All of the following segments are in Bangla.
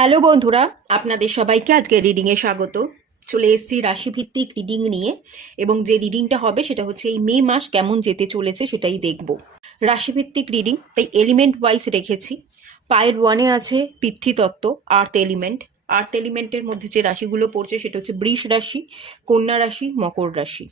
হ্যালো বন্ধুরা, আপনাদের সবাইকে আজকে রিডিংয়ে স্বাগত। চলে এসেছি রাশিভিত্তিক রিডিং নিয়ে, এবং যে রিডিংটা হবে সেটা হচ্ছে এই মে মাস কেমন যেতে চলেছে সেটাই দেখব। রাশিভিত্তিক রিডিং, তাই এলিমেন্ট ওয়াইজ রেখেছি। পায়ের ওয়ানে আছে পৃথ্বীতত্ত্ব, আর্থ এলিমেন্ট। আর্থ এলিমেন্টের মধ্যে যে রাশিগুলো পড়ছে সেটা হচ্ছে বৃষ রাশি, কন্যা রাশি, মকর রাশি।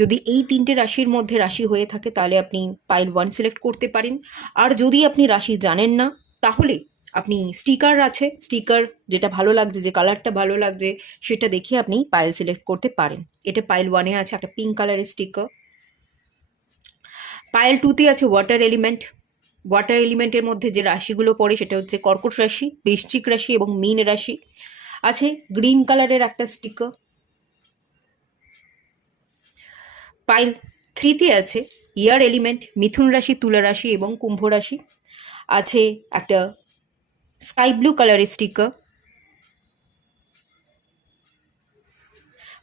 যদি এই তিনটে রাশির মধ্যে রাশি হয়ে থাকে তাহলে আপনি পাইল ওয়ান সিলেক্ট করতে পারেন। আর যদি আপনি রাশি জানেন না, তাহলে আপনি স্টিকার আছে, স্টিকার যেটা ভালো লাগছে, যে কালারটা ভালো লাগছে সেটা দেখে আপনি পাইল সিলেক্ট করতে পারেন। এটা পাইল ওয়ানে আছে একটা পিঙ্ক কালারের স্টিকার। পাইল টুতে আছে ওয়াটার এলিমেন্ট। ওয়াটার এলিমেন্টের মধ্যে যে রাশিগুলো পড়ে সেটা হচ্ছে কর্কট রাশি, বৃশ্চিক রাশি এবং মীন রাশি। আছে গ্রিন কালারের একটা স্টিকার। পাইল থ্রিতে আছে এয়ার এলিমেন্ট, মিথুন রাশি, তুলা রাশি এবং কুম্ভ রাশি। আছে একটা স্কাই ব্লু কালারের স্টিকার।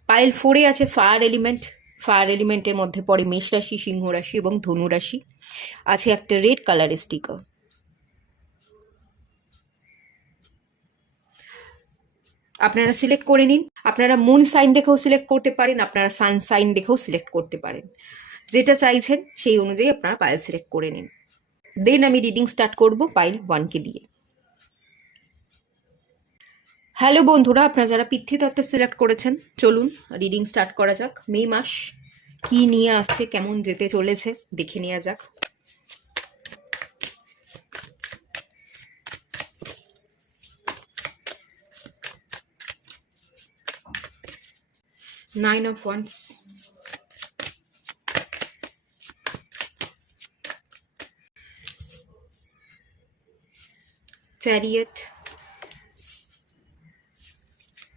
পাইল ফোরে আছে ফায়ার এলিমেন্ট। ফায়ার এলিমেন্টের মধ্যে পড়ে মেষ রাশি, সিংহ রাশি এবং ধনু রাশি। আছে একটা রেড কালারের স্টিকার। আপনারা সিলেক্ট করে নিন। আপনারা মুন সাইন দেখেও সিলেক্ট করতে পারেন, আপনারা সান সাইন দেখেও সিলেক্ট করতে পারেন। যেটা চাইছেন সেই অনুযায়ী আপনারা পাইল সিলেক্ট করে নিন। দেন আমি রিডিং স্টার্ট করব পাইল ওয়ানকে দিয়ে। হ্যালো বন্ধুরা, আপনারা যারা পিতৃতত্ত্ব সিলেক্ট করেছেন, চলুন রিডিং স্টার্ট করা যাক। মে মাস কি নিয়ে আসছে, কেমন যেতে চলেছে দেখে নেওয়া যাক। Nine of Wands, Chariot,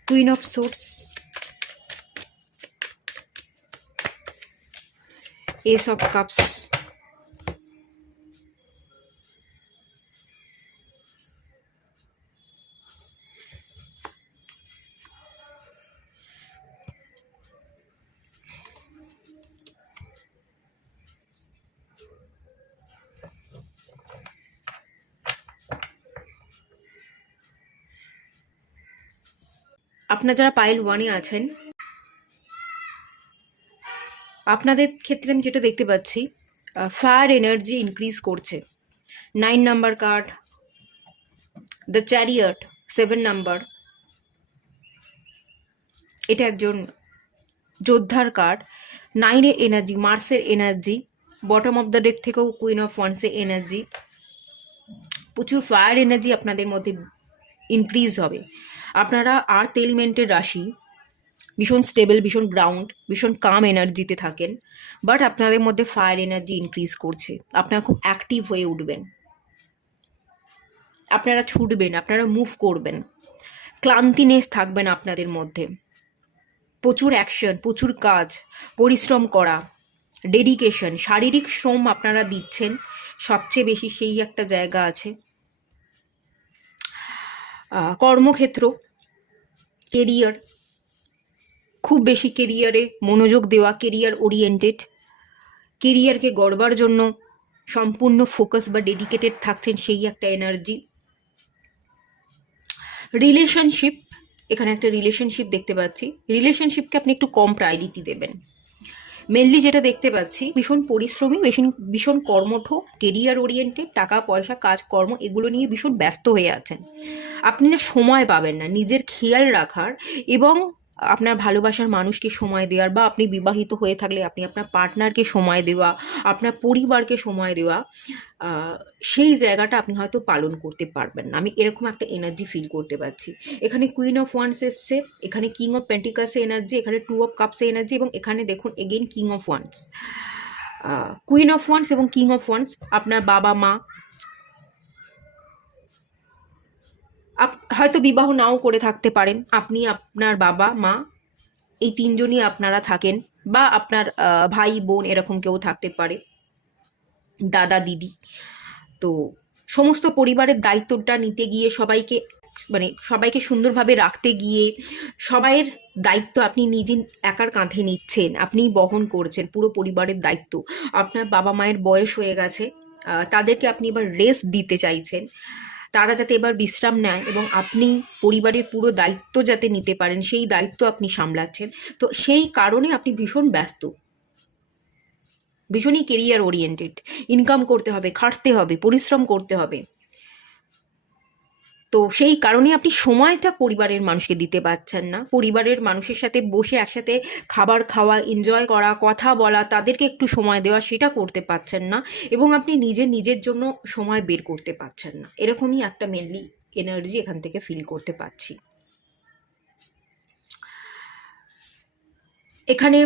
Queen of Swords, Ace of Cups, আপনারা যারা পাইল ওয়ানে আছেন, আপনাদের ক্ষেত্রে আমি যেটা দেখতে পাচ্ছি, ফায়ার এনার্জি ইনক্রিজ করছে। 9 number card, the Chariot, 7 number. এটা একজন যোদ্ধার কার্ড। 9-এর এনার্জি, মার্সের energy. Bottom of the deck থেকেও কুইন অফ ওয়ান্সের এনার্জি। প্রচুর ফায়ার এনার্জি আপনাদের মধ্যে ইনক্রিজ হবে। আপনারা আর্থ এলিমেন্টের রাশি, ভীষণ স্টেবল, ভীষণ গ্রাউন্ড, ভীষণ কাম এনার্জিতে থাকেন, বাট আপনাদের মধ্যে ফায়ার এনার্জি ইনক্রিজ করছে। আপনারা খুব অ্যাক্টিভ হয়ে উঠবেন, আপনারা ছুটবেন, আপনারা মুভ করবেন, ক্লান্তিনেস থাকবেন আপনাদের মধ্যে। প্রচুর অ্যাকশন, প্রচুর কাজ, পরিশ্রম করা, ডেডিকেশন, শারীরিক শ্রম আপনারা দিচ্ছেন সবচেয়ে বেশি, সেই একটা জায়গা আছে। কর্মক্ষেত্র, কেরিয়ার, খুব বেশি কেরিয়ারে মনোযোগ দেওয়া, কেরিয়ার ওরিয়েন্টেড, কেরিয়ারকে গড়বার জন্য সম্পূর্ণ ফোকাস বা ডেডিকেটেড থাকছেন, সেই একটা এনার্জি। রিলেশনশিপ, এখানে একটা রিলেশনশিপ দেখতে পাচ্ছি। রিলেশনশিপকে আপনি একটু কম প্রায়োরিটি দেবেন। মেনলি যেটা দেখতে পাচ্ছি, ভীষণ পরিশ্রমী, ভীষণ কর্মঠ, কেরিয়ার ওরিয়েন্টেড, টাকা পয়সা, কাজকর্ম এগুলো নিয়ে ভীষণ ব্যস্ত হয়ে আছেন। আপনি না সময় পাবেন না নিজের খেয়াল রাখার এবং আপনার ভালোবাসার মানুষকে সময় দেওয়ার, বা আপনি বিবাহিত হয়ে থাকলে আপনি আপনার পার্টনারকে সময় দেওয়া, আপনার পরিবারকে সময় দেওয়া, সেই জায়গাটা আপনি হয়তো পালন করতে পারবেন না। আমি এরকম একটা এনার্জি ফিল করতে পারছি। এখানে কুইন অফ ওয়ান্স এসছে, এখানে কিং অফ পেন্টিকাসের এনার্জি, এখানে 2 অফ কাপসের এনার্জি, এবং এখানে দেখুন again king of wands. Queen of wands এবং কিং অফ ওয়ান্স, আপনার বাবা মা, হয়তো বিবাহ নাও করে থাকতে পারেন, আপনি, আপনার বাবা মা, এই তিনজনই আপনারা থাকেন, বা আপনার ভাই বোন এরকম কেউ থাকতে পারে, দাদা দিদি। তো সমস্ত পরিবারের দায়িত্বটা নিতে গিয়ে, সবাইকে সুন্দরভাবে রাখতে গিয়ে, সবাইয়ের দায়িত্ব আপনি নিজে একার কাঁধে নিচ্ছেন, আপনি বহন করছেন পুরো পরিবারের দায়িত্ব। আপনার বাবা মায়ের বয়স হয়ে গেছে, তাদেরকে আপনি এবার রেস্ট দিতে চাইছেন। তারা যাতে এবার বিশ্রাম নেয় এবং আপনি পরিবারের পুরো দায়িত্ব যাতে নিতে পারেন, সেই দায়িত্ব আপনি সামলাচ্ছেন। তো সেই কারণে আপনি ভীষণ ব্যস্ত, ভীষণই কেরিয়ার ওরিয়েন্টেড। ইনকাম করতে হবে, খাটতে হবে, পরিশ্রম করতে হবে। তো সেই কারণে আপনি সময়টা পরিবারের মানুষকে দিতে পারছেন না। পরিবারের মানুষের সাথে বসে একসাথে খাবার খাওয়া, এনজয় করা, কথা বলা, তাদেরকে একটু সময় দেওয়া, সেটা করতে পারছেন না। এবং আপনি নিজের জন্য সময় বের করতে পারছেন না। এরকমই একটা মেনলি এনার্জি এখান থেকে ফিল করতে পারছি। এখানে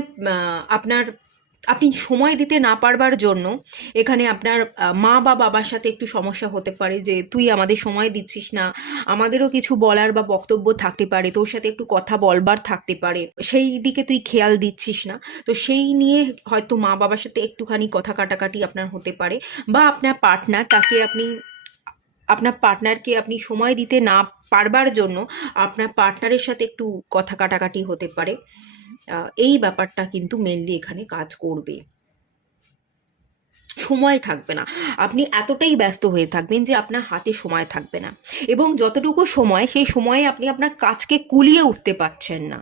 আপনি সময় দিতে না পারবার জন্য এখানে আপনার মা বা বাবার সাথে একটু সমস্যা হতে পারে, যে তুই আমাদের সময় দিচ্ছিস না, আমাদেরও কিছু বলার বা বক্তব্য থাকতে পারে, তোর সাথে একটু কথা বলবার থাকতে পারে, সেই দিকে তুই খেয়াল দিচ্ছিস না। তো সেই নিয়ে হয়তো মা বাবার সাথে একটুখানি কথা কাটাকাটি আপনার হতে পারে। বা আপনার পার্টনারকে আপনি সময় দিতে না পারবার জন্য আপনার পার্টনারের সাথে একটু কথা কাটাকাটি হতে পারে। এই ব্যাপারটা কিন্তু মেনলি এখানে কাজ করবে। সময় থাকবে না, আপনি এতটাই ব্যস্ত হয়ে থাকবেন যে আপনার হাতে সময় থাকবে না। এবং যতটুকু সময়, সেই সময়ে আপনি আপনার কাজকে কুলিয়ে উঠতে পারছেন না।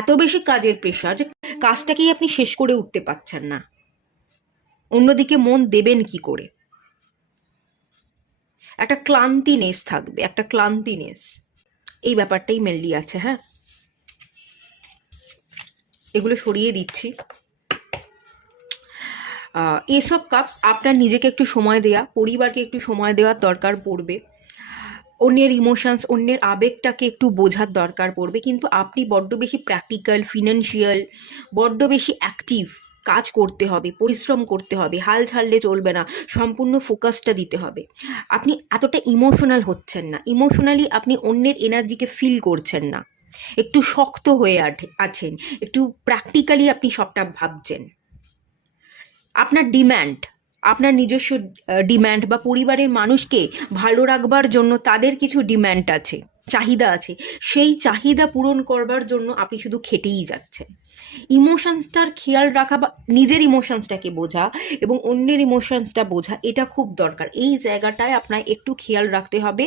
এত বেশি কাজের প্রেশার যে কাজটাকেই আপনি শেষ করে উঠতে পারছেন না। অন্যদিকে মন দেবেন কি করে? একটা ক্লান্তিনেস থাকবে, একটা ক্লান্তিনেস। এই ব্যাপারটাই মেনলি আছে। হ্যাঁ, এগুলো সরিয়ে দিচ্ছি। এস অফ কাপস, আপনার নিজেকে একটু সময় দেওয়া, পরিবারকে একটু সময় দেওয়ার দরকার পড়বে। অন্যের ইমোশনস, অন্যের আবেগটাকে একটু বোঝার দরকার পড়বে। কিন্তু আপনি বড্ড বেশি প্র্যাকটিক্যাল, ফিনান্সিয়াল, বড্ড বেশি অ্যাক্টিভ। কাজ করতে হবে, পরিশ্রম করতে হবে, হাল ছাড়লে চলবে না, সম্পূর্ণ ফোকাসটা দিতে হবে। আপনি এতটা ইমোশনাল হচ্ছেন না, ইমোশনালি আপনি অন্যের এনার্জিকে ফিল করছেন না, একটু শক্ত হয়ে আছেন, একটু প্র্যাকটিক্যালি আপনি সবটা ভাবছেন। আপনার ডিম্যান্ড, আপনার নিজস্ব ডিম্যান্ড বা পরিবারের মানুষকে ভালো রাখবার জন্য তাদের কিছু ডিম্যান্ড আছে, চাহিদা আছে, সেই চাহিদা পূরণ করবার জন্য আপনি শুধু খেটেই যাচ্ছেন। ইমোশনসটার খেয়াল রাখা বা নিজের ইমোশনসটাকে বোঝা এবং অন্যের ইমোশনসটা বোঝা, এটা খুব দরকার। এই জায়গাটায় আপনার একটু খেয়াল রাখতে হবে,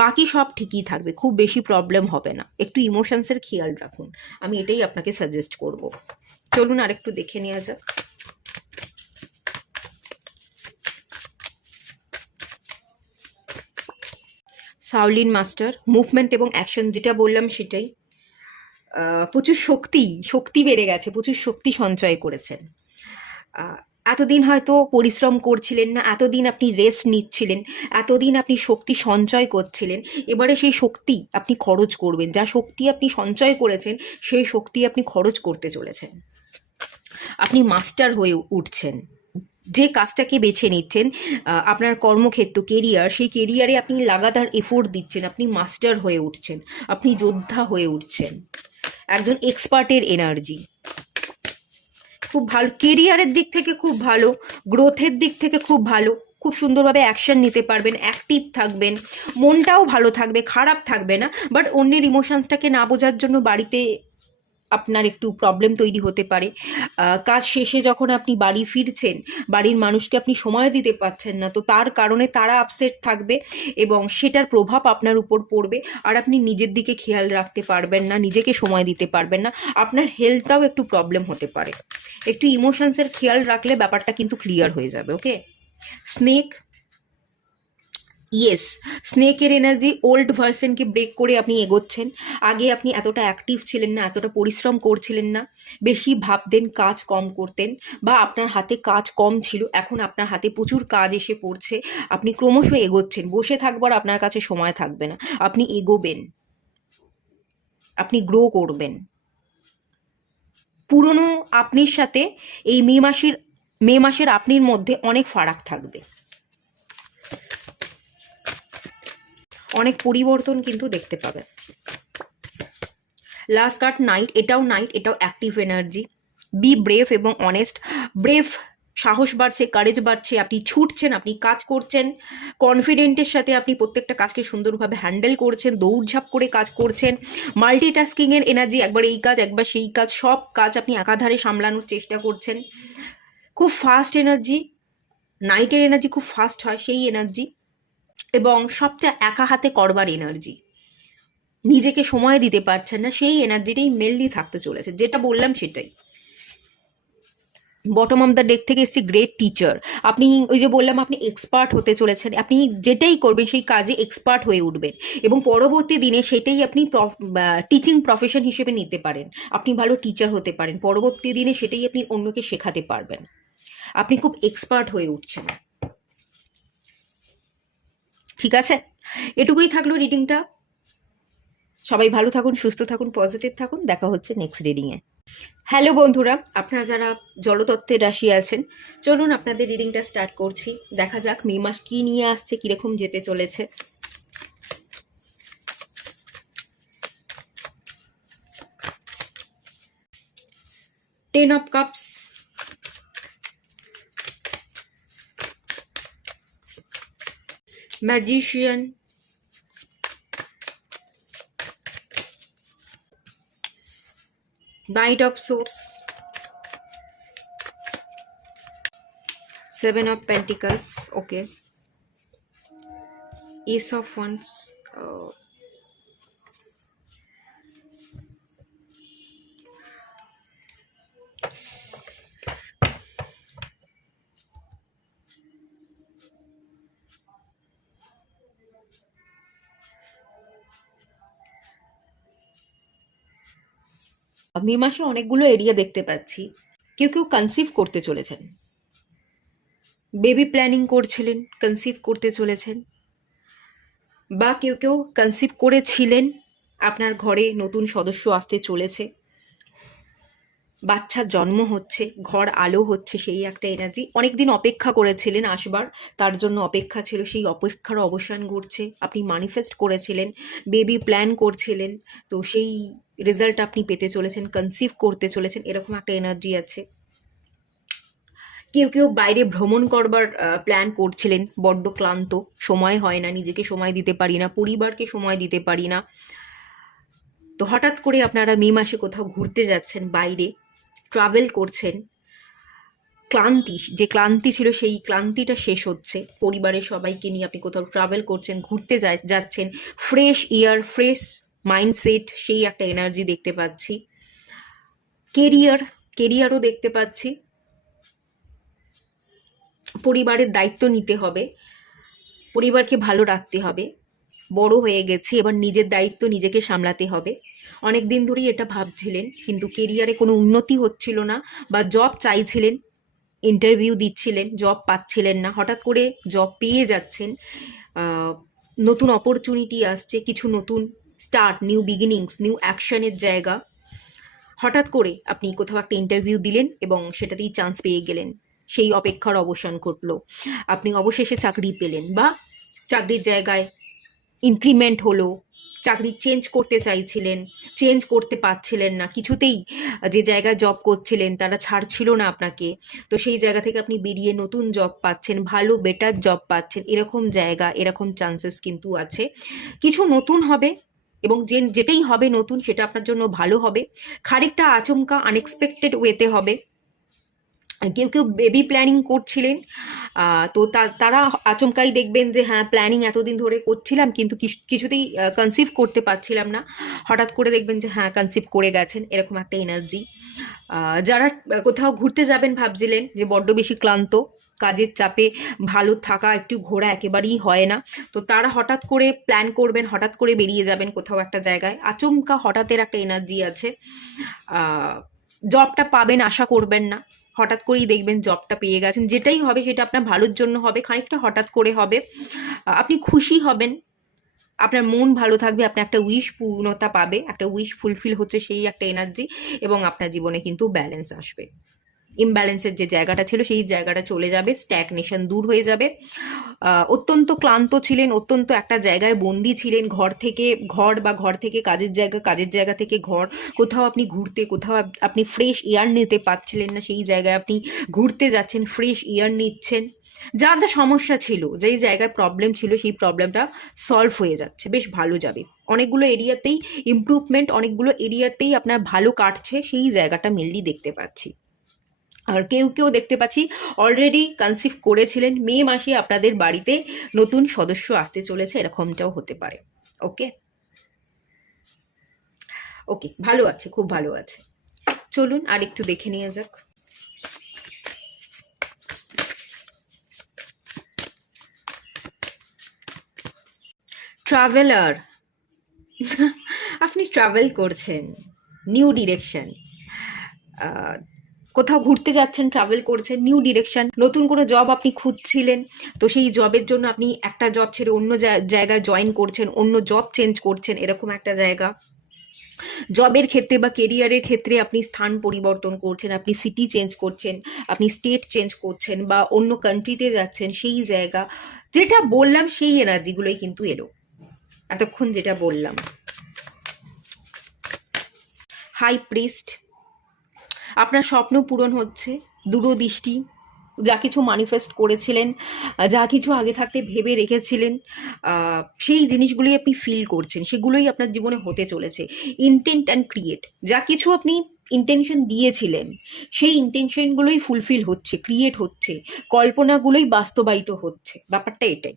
বাকি সব ঠিকই থাকবে, খুব বেশি প্রবলেম হবে না। একটু ইমোশনসের খেয়াল রাখুন, আমি এটাই আপনাকে সাজেস্ট করব। চলুন আরেকটু দেখে নেওয়া যাক। শাওলিন মাস্টার, মুভমেন্ট এবং অ্যাকশন, যেটা বললাম সেটাই। প্রচুর শক্তি বেড়ে গেছে, প্রচুর শক্তি সঞ্চয় করেছেন। এতদিন হয়তো পরিশ্রম করছিলেন না, এতদিন আপনি রেস্ট নিচ্ছিলেন, এতদিন আপনি শক্তি সঞ্চয় করছিলেন। এবারে সেই শক্তি আপনি খরচ করবেন। যা শক্তি আপনি সঞ্চয় করেছেন, সেই শক্তি আপনি খরচ করতে চলেছেন। আপনি মাস্টার হয়ে উঠছেন। যে কাজটাকে বেছে নিচ্ছেন, আপনার কর্মক্ষেত্র, কেরিয়ার, সেই কেরিয়ারে আপনি লাগাতার এফোর্ট দিচ্ছেন, আপনি মাস্টার হয়ে উঠছেন, আপনি যোদ্ধা হয়ে উঠছেন। একজন এক্সপার্টের এনার্জি, খুব ভালো। কেরিয়ারের দিক থেকে খুব ভালো, গ্রোথের দিক থেকে খুব ভালো, খুব সুন্দরভাবে অ্যাকশন নিতে পারবেন, অ্যাক্টিভ থাকবেন, মনটাও ভালো থাকবে, খারাপ থাকবে না। বাট অন্যের ইমোশনসটাকে না বোঝার জন্য বাড়িতে আপনার একটু প্রবলেম তৈরি হতে পারে। কাজ শেষে যখন আপনি বাড়ি ফিরছেন, বাড়ির মানুষকে আপনি সময় দিতে পারছেন না, তো তার কারণে তারা আপসেট থাকবে এবং সেটার প্রভাব আপনার উপর পড়বে। আর আপনি নিজের দিকে খেয়াল রাখতে পারবেন না, নিজেকে সময় দিতে পারবেন না, আপনার হেলথটাও একটু প্রবলেম হতে পারে। একটু ইমোশনসের খেয়াল রাখলে ব্যাপারটা কিন্তু ক্লিয়ার হয়ে যাবে। ওকে, স্নেক, ইয়েস, স্নেকের এনার্জি, ওল্ড ভার্সনকে ব্রেক করে আপনি এগোচ্ছেন। আগে আপনি এতটা অ্যাক্টিভ ছিলেন না, এতটা পরিশ্রম করছিলেন না, বেশি ভাবতেন, কাজ কম করতেন, বা আপনার হাতে কাজ কম ছিল। এখন আপনার হাতে প্রচুর কাজ এসে পড়ছে, আপনি ক্রমশ এগোচ্ছেন। বসে থাকবার আপনার কাছে সময় থাকবে না, আপনি এগোবেন, আপনি গ্রো করবেন। পুরনো আপনির সাথে এই মে মাসের আপনির মধ্যে অনেক ফারাক থাকবে, অনেক পরিবর্তন কিন্তু দেখতে পাবেন। লাস্ট কার্ড নাইট, এটাও অ্যাক্টিভ এনার্জি। বি ব্রেভ এবং অনেস্ট। ব্রেভ, সাহস বাড়ছে, কারেজ বাড়ছে, আপনি ছুটছেন, আপনি কাজ করছেন, কনফিডেন্টের সাথে আপনি প্রত্যেকটা কাজকে সুন্দরভাবে হ্যান্ডেল করছেন, দৌড়ঝাঁপ করে কাজ করছেন। মাল্টিটাস্কিংয়ের এনার্জি, একবার এই কাজ একবার সেই কাজ, সব কাজ আপনি একাধারে সামলানোর চেষ্টা করছেন। খুব ফাস্ট এনার্জি, নাইটের এনার্জি খুব ফাস্ট হয়, সেই এনার্জি। এবং সবচেয়ে একা হাতে করবার এনার্জি, নিজেকে সময় দিতে পারছেন না, সেই এনার্জিটাই মেনলি থাকতে চলেছে। যেটা বললাম সেটাই। বটম অফ দ্য ডেক থেকে এসেছি গ্রেট টিচার। আপনি ওই যে বললাম আপনি এক্সপার্ট হতে চলেছেন, আপনি যেটাই করবেন সেই কাজে এক্সপার্ট হয়ে উঠবেন এবং পরবর্তী দিনে সেটাই আপনি টিচিং প্রফেশন হিসেবে নিতে পারেন। আপনি ভালো টিচার হতে পারেন, পরবর্তী দিনে সেটাই আপনি অন্যকে শেখাতে পারবেন। আপনি খুব এক্সপার্ট হয়ে উঠছেন। ঠিক আছে, এটুকুই থাকলো রিডিংটা। সবাই ভালো থাকুন, সুস্থ থাকুন, পজিটিভ থাকুন। দেখা হচ্ছে নেক্সট রিডিংয়ে। হ্যালো বন্ধুরা, আপনারা যারা জলতত্ত্বের রাশি আছেন, চলুন আপনাদের রিডিংটা স্টার্ট করছি। দেখা যাক মে মাস কি নিয়ে আসছে, কিরকম যেতে চলেছে। Ten of cups, magician, knight of swords, seven of pentacles, okay, ace of wands, মে মাসে অনেকগুলো এরিয়া দেখতে পাচ্ছি। কেউ কেউ কনসিভ করতে চলেছেন, বেবি প্ল্যানিং করছিলেন, কনসিভ করতে চলেছেন, বা কেউ কেউ কনসিভ করেছিলেন, আপনার ঘরে নতুন সদস্য আসতে চলেছে, বাচ্চার জন্ম হচ্ছে, ঘর আলো হচ্ছে, সেই একটা এনার্জি। অনেকদিন অপেক্ষা করেছিলেন আসবার, তার জন্য অপেক্ষা ছিল, সেই অপেক্ষার অবসান ঘটছে। আপনি ম্যানিফেস্ট করেছিলেন, বেবি প্ল্যান করছিলেন, তো সেই রেজাল্ট আপনি পেতে চলেছেন, কনসিভ করতে চলেছেন, এরকম একটা এনার্জি আছে। কেউ কেউ বাইরে ভ্রমণ করবার প্ল্যান করছিলেন, বড্ড ক্লান্ত, সময় হয় না, নিজেকে সময় দিতে পারি না, পরিবারকে সময় দিতে পারি না, তো হঠাৎ করে আপনারা মে মাসে কোথাও ঘুরতে যাচ্ছেন, বাইরে ট্রাভেল করছেন। ক্লান্তি, যে ক্লান্তি ছিল সেই ক্লান্তিটা শেষ হচ্ছে, পরিবারের সবাইকে নিয়ে আপনি কোথাও ট্রাভেল করছেন, ঘুরতে যাচ্ছেন, ফ্রেশ ইয়ার, ফ্রেশ মাইন্ডসেট, সেই একটা এনার্জি দেখতে পাচ্ছি। কেরিয়ারও দেখতে পাচ্ছি। পরিবারের দায়িত্ব নিতে হবে, পরিবারকে ভালো রাখতে হবে, বড় হয়ে গেছি, এবার নিজের দায়িত্ব নিজেকে সামলাতে হবে। অনেক দিন ধরেই এটা ভাবছিলেন, কিন্তু কেরিয়ারে কোনো উন্নতি হচ্ছিল না, বা জব চাইছিলেন, ইন্টারভিউ দিচ্ছিলেন, জব পাচ্ছিলেন না, হঠাৎ করে জব পেয়ে যাচ্ছেন, নতুন অপরচুনিটি আসছে, কিছু নতুন স্টার্ট, নিউ বিগিনিংস, নিউ অ্যাকশনের জায়গা। হঠাৎ করে আপনি কোথাও একটা ইন্টারভিউ দিলেন এবং সেটাতেই চান্স পেয়ে গেলেন, সেই অপেক্ষার অবসান ঘটলো, আপনি অবশেষে চাকরি পেলেন, বা চাকরির জায়গায় ইনক্রিমেন্ট হলো, চাকরি চেঞ্জ করতে চাইছিলেন, চেঞ্জ করতে পারছিলেন না কিছুতেই, যে জায়গায় জব করছিলেন তারা ছাড়ছিল না আপনাকে, তো সেই জায়গা থেকে আপনি বেরিয়ে নতুন জব পাচ্ছেন, ভালো বেটার জব পাচ্ছেন, এরকম জায়গা, এরকম চান্সেস কিন্তু আছে। কিছু নতুন হবে, এবং যেটাই হবে নতুন সেটা আপনার জন্য ভালো হবে, খানিকটা আচমকা আনএক্সপেক্টেড ওয়েতে হবে। কেউ কেউ বেবি প্ল্যানিং করছিলেন, তো তারা আচমকাই দেখবেন যে হ্যাঁ, প্ল্যানিং এতদিন ধরে করছিলাম কিন্তু কিছুতেই কনসিভ করতে পারছিলাম না, হঠাৎ করে দেখবেন যে হ্যাঁ, কনসিভ করে গেছেন, এরকম একটা এনার্জি। যারা কোথাও ঘুরতে যাবেন ভাবছিলেন, যে বড্ড বেশি ক্লান্ত, কাজের চাপে ভালো থাকা, একটু ঘোরা একেবারেই হয় না, তো তারা হঠাৎ করে প্ল্যান করবেন, হঠাৎ করে বেরিয়ে যাবেন কোথাও একটা জায়গায়, আচমকা হঠাৎের একটা এনার্জি আছে। জবটা পাবেন আশা করবেন না, হঠাৎ করেই দেখবেন জবটা পেয়ে গেছেন, যেটাই হবে সেটা আপনার ভালোর জন্য হবে, খানিকটা হঠাৎ করে হবে, আপনি খুশি হবেন, আপনার মন ভালো থাকবে, আপনি একটা উইশ পূর্ণতা পাবে, একটা উইশ ফুলফিল হচ্ছে, সেই একটা এনার্জি, এবং আপনার জীবনে কিন্তু ব্যালেন্স আসবে। ইমব্যালেন্সের যে জায়গাটা ছিল সেই জায়গাটা চলে যাবে, স্ট্যাগনেশন দূর হয়ে যাবে। অত্যন্ত ক্লান্ত ছিলেন, অত্যন্ত একটা জায়গায় বন্দি ছিলেন, ঘর থেকে কাজের জায়গা থেকে ঘর, কোথাও আপনি ঘুরতে, কোথাও আপনি ফ্রেশ এয়ার নিতে পারছিলেন না, সেই জায়গায় আপনি ঘুরতে যাচ্ছেন, ফ্রেশ এয়ার নিচ্ছেন। যা যা সমস্যা ছিল, যেই জায়গায় প্রবলেম ছিল, সেই প্রবলেমটা সলভ হয়ে যাচ্ছে, বেশ ভালো যাবে। অনেকগুলো এরিয়াতেই ইমপ্রুভমেন্ট, অনেকগুলো এরিয়াতেই আপনার ভালো কাটছে, সেই জায়গাটা মেনলি দেখতে পাচ্ছি। আর কেউ কেউ দেখতে পাচ্ছি অলরেডি কনসিভ করেছিলেন, মে মাসে আপনাদের বাড়িতে নতুন সদস্য আসতে চলেছে, এরকমটাও হতে পারে। ওকে ওকে, ভালো আছে, খুব ভালো আছে। চলুন আর একটু দেখে নিয়ে যাক। ট্রাভেলার, আপনি ট্রাভেল করছেন, নিউ ডিরেকশন, কোথাও ঘুরতে যাচ্ছেন, ট্রাভেল করছেন, নিউ ডিরেকশন, নতুন কোনো জব আপনি খুঁজছিলেন, তো সেই জবের জন্য আপনি একটা জব ছেড়ে অন্য জায়গায় জয়েন করছেন, অন্য জব চেঞ্জ করছেন, এরকম একটা জায়গা। জবের ক্ষেত্রে বা কেরিয়ারের ক্ষেত্রে আপনি স্থান পরিবর্তন করছেন, আপনি সিটি চেঞ্জ করছেন, আপনি স্টেট চেঞ্জ করছেন বা অন্য কান্ট্রিতে যাচ্ছেন, সেই জায়গা যেটা বললাম সেই এনার্জিগুলোই কিন্তু এলো এতক্ষণ যেটা বললাম। হাই প্রিস্ট, আপনার স্বপ্ন পূরণ হচ্ছে, দূরদৃষ্টি, যা কিছু ম্যানিফেস্ট করেছিলেন, যা কিছু আগে থাকতে ভেবে রেখেছিলেন, সেই জিনিসগুলোই আপনি ফিল করছেন, সেগুলোই আপনার জীবনে হতে চলেছে। ইন্টেন্ট অ্যান্ড ক্রিয়েট, যা কিছু আপনি ইন্টেনশন দিয়েছিলেন সেই ইন্টেনশনগুলোই ফুলফিল হচ্ছে, ক্রিয়েট হচ্ছে, কল্পনাগুলোই বাস্তবায়িত হচ্ছে, ব্যাপারটা এটাই।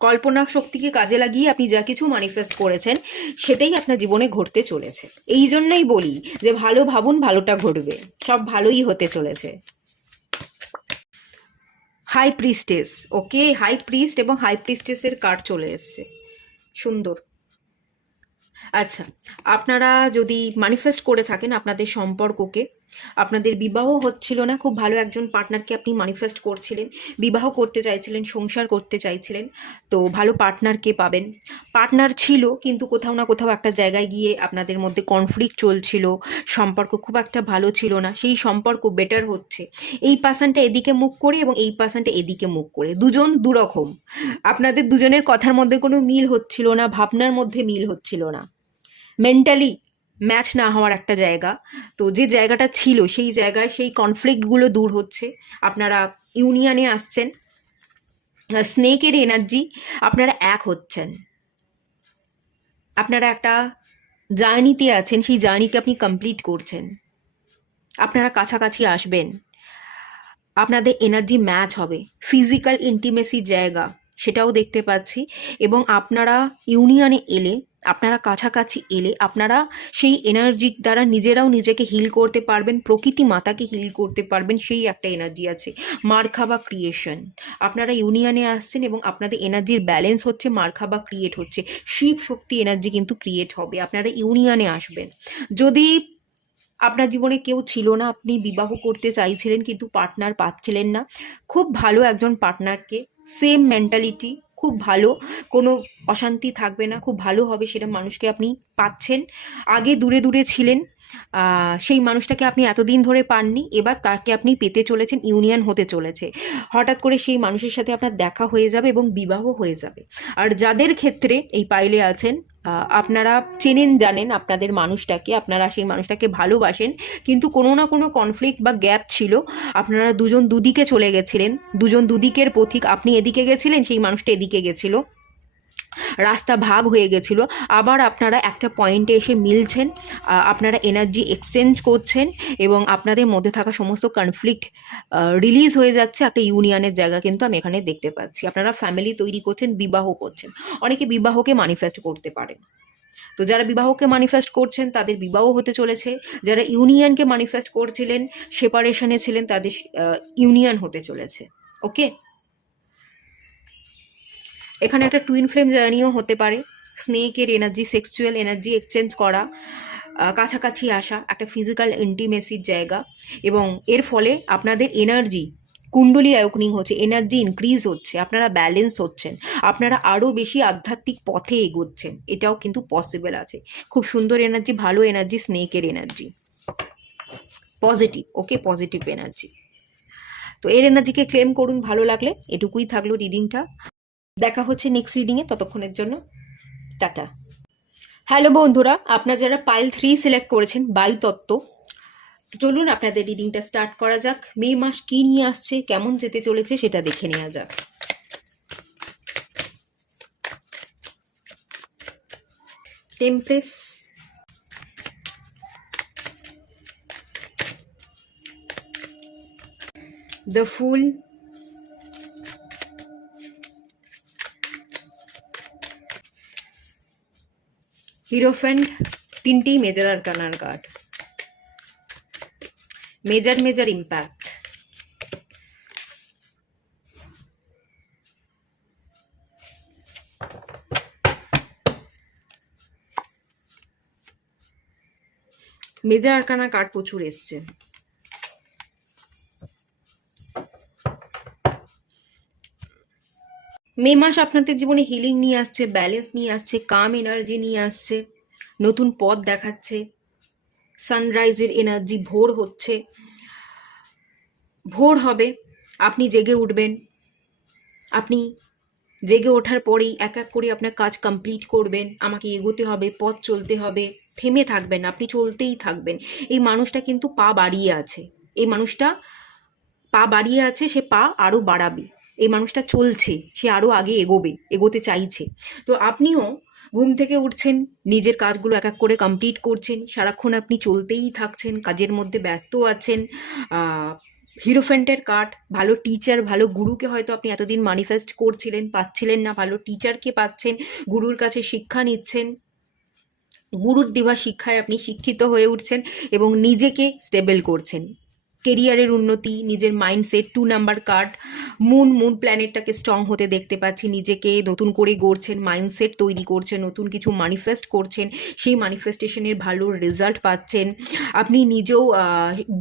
কল্পনা শক্তিকে কাজে লাগিয়ে আপনি যা কিছু ম্যানিফেস্ট করেছেন সেটাই আপনার জীবনে ঘটতে চলেছে। এই জন্যই বলি যে ভালো ভাবুন, ভালোটা ঘটবে, সব ভালোই হতে চলেছে। হাই প্রিস্টেস, ওকে, হাই প্রিস্ট এবং হাই প্রিস্টেসের কার্ড চলে এসছে, সুন্দর। আচ্ছা, আপনারা যদি ম্যানিফেস্ট করে থাকেন আপনাদের সম্পর্ককে, আপনাদের বিবাহ হচ্ছিল না, খুব ভালো একজন পার্টনারকে আপনি ম্যানিফেস্ট করছিলেন, বিবাহ করতে চাইছিলেন, সংসার করতে চাইছিলেন, তো ভালো পার্টনারকে পাবেন। পার্টনার ছিল কিন্তু কোথাও না কোথাও একটা জায়গায় গিয়ে আপনাদের মধ্যে কনফ্লিক্ট চলছিল, সম্পর্ক খুব একটা ভালো ছিল না, সেই সম্পর্ক বেটার হচ্ছে। এই পার্সনটা এদিকে মুখ করে এবং এই পার্সনটা এদিকে মুখ করে, দুজন দুরকম, আপনাদের দুজনের কথার মধ্যে কোনো মিল হচ্ছিল না, ভাবনার মধ্যে মিল হচ্ছিল না, মেন্টালি ম্যাচ না হওয়ার একটা জায়গা। তো যে জায়গাটা ছিল সেই জায়গায় সেই কনফ্লিক্টগুলো দূর হচ্ছে, আপনারা ইউনিয়নে আসছেন, স্নেকের এনার্জি, আপনারা এক হচ্ছেন, আপনারা একটা জার্নিতে আছেন, সেই জার্নিকে আপনি কমপ্লিট করছেন, আপনারা কাছাকাছি আসবেন, আপনাদের এনার্জি ম্যাচ হবে, ফিজিক্যাল ইন্টিমেসি জায়গা সেটাও দেখতে পাচ্ছি। এবং আপনারা ইউনিয়নে এলে, আপনারা কাছাকাছি এলে আপনারা সেই এনার্জির দ্বারা নিজেরাও নিজেকে হিল করতে পারবেন, প্রকৃতি মাতাকে হিল করতে পারবেন, সেই একটা এনার্জি আছে। মারখাবা ক্রিয়েশন, আপনারা ইউনিয়নে আসছেন এবং আপনাদের এনার্জির ব্যালেন্স হচ্ছে, মারখাবা ক্রিয়েট হচ্ছে, শিব শক্তি এনার্জি কিন্তু ক্রিয়েট হবে, আপনারা ইউনিয়নে আসবেন। যদি আপনার জীবনে কেউ ছিল না, আপনি বিবাহ করতে চাইছিলেন কিন্তু পার্টনার পাচ্ছিলেন না, খুব ভালো একজন পার্টনারকে, সেম মেন্টালিটি, খুব ভালো, কোনো অশান্তি থাকবে না, খুব ভালো হবে সেটা মানুষকে আপনি পাচ্ছেন। আগে দূরে দূরে ছিলেন, সেই মানুষটাকে আপনি এতদিন ধরে পাননি, এবার তাকে আপনি পেতে চলেছেন, ইউনিয়ন হতে চলেছে, হঠাৎ করে সেই মানুষের সাথে আপনার দেখা হয়ে যাবে এবং বিবাহ হয়ে যাবে। আর যাদের ক্ষেত্রে এই পাইলে আছেন, আপনারা চেনেন জানেন আপনাদের মানুষটাকে, আপনারা সেই মানুষটাকে ভালোবাসেন, কিন্তু কোনো না কোনো কনফ্লিক্ট বা গ্যাপ ছিল, আপনারা দুজন দুদিকে চলে গেছিলেন, দুজন দুদিকের পথিক, আপনি এদিকে গেছিলেন, সেই মানুষটা এদিকে গেছিল, রাস্তা ভাগ হয়ে গেছিল, আবার আপনারা একটা পয়েন্টে এসে মিলছেন, আপনারা এনার্জি এক্সচেঞ্জ করছেন এবং আপনাদের মধ্যে থাকা সমস্ত কনফ্লিক্ট রিলিজ হয়ে যাচ্ছে, একটা ইউনিয়নের জায়গা কিন্তু আমি এখানে দেখতে পাচ্ছি। আপনারা ফ্যামিলি তৈরি করছেন, বিবাহ করছেন, অনেকে বিবাহকে ম্যানিফেস্ট করতে পারেন। তো যারা বিবাহকে ম্যানিফেস্ট করছেন তাদের বিবাহ হতে চলেছে, যারা ইউনিয়নকে ম্যানিফেস্ট করছিলেন, সেপারেশনে ছিলেন, তাদের ইউনিয়ন হতে চলেছে। ওকে, এখানে একটা টুইন ফ্লেম জার্নিও হতে পারে, স্নেকের এনার্জি, সেক্সুয়াল এনার্জি এক্সচেঞ্জ করা, কাছাকাছি আসা, একটা ফিজিক্যাল ইন্টিমেসির জায়গা, এবং এর ফলে আপনাদের এনার্জি কুণ্ডলী অ্যাওয়েকনিং হচ্ছে, এনার্জি ইনক্রিজ হচ্ছে, আপনারা ব্যালেন্স হচ্ছেন, আপনারা আরও বেশি আধ্যাত্মিক পথে এগোচ্ছেন, এটাও কিন্তু পসিবল আছে। খুব সুন্দর এনার্জি, ভালো এনার্জি, স্নেকের এনার্জি, পজিটিভ। ওকে, পজিটিভ এনার্জি। তো এর এনার্জিকে ক্লেম করুন, ভালো লাগলে। এটুকুই থাকলো রিডিংটা, দেখা হচ্ছে নেক্সট রিডিংয়ে, ততক্ষণের জন্য টাটা। হ্যালো বন্ধুরা, আপনারা যারা পাইল 3 সিলেক্ট করেছেন, বায়ুতত্ত্ব, চলুন আপনাদের রিডিংটা স্টার্ট করা যাক। মে মাস কি নিয়ে আসছে, কেমন যেতে চলেছে সেটা দেখে নেওয়া যাক। টেম্প্রেস, দ্য ফুল, হিরোফ্যান্ট, তিনটেই মেজর আরকানার card. Major impact. Major arcana card প্রচুর এসছে। মে মাস আপনাদের জীবনে হিলিং নিয়ে আসছে, ব্যালেন্স নিয়ে আসছে, কাম এনার্জি নিয়ে আসছে, নতুন পথ দেখাচ্ছে, সানরাইজের এনার্জি, ভোর হচ্ছে, ভোর হবে, আপনি জেগে উঠবেন। আপনি জেগে ওঠার পরেই এক এক করে আপনার কাজ কমপ্লিট করবেন। আমাকে এগোতে হবে, পথ চলতে হবে, থেমে থাকবেন না, আপনি চলতেই থাকবেন। এই মানুষটা কিন্তু পা বাড়িয়ে আছে, এই মানুষটা পা বাড়িয়ে আছে, সে পা আরও বাড়াবে। এই মানুষটা চলছে, সে আরও আগে এগোতে চাইছে। তো আপনিও ঘুম থেকে উঠছেন, নিজের কাজগুলো এক এক করে কমপ্লিট করছেন, সারাক্ষণ আপনি চলতেই থাকছেন, কাজের মধ্যে ব্যস্ত আছেন। হিরোফ্যান্টের কার্ড, ভালো টিচার, ভালো গুরুকে হয়তো আপনি এতদিন ম্যানিফেস্ট করছিলেন, পাচ্ছিলেন না, ভালো টিচারকে পাচ্ছেন, গুরুর কাছে শিক্ষা নিচ্ছেন, গুরুর দেওয়া শিক্ষায় আপনি শিক্ষিত হয়ে উঠছেন এবং নিজেকে স্টেবল করছেন। কেরিয়ারের উন্নতি, নিজের মাইন্ডসেট, 2 নাম্বার কার্ড, মুন প্ল্যানেটটাকে স্ট্রং হতে দেখতে পাচ্ছি, নিজেকে নতুন করে গড়ছেন, মাইন্ডসেট তৈরি করছেন, নতুন কিছু ম্যানিফেস্ট করছেন, সেই ম্যানিফেস্টেশনের ভালো রেজাল্ট পাচ্ছেন। আপনি নিজেও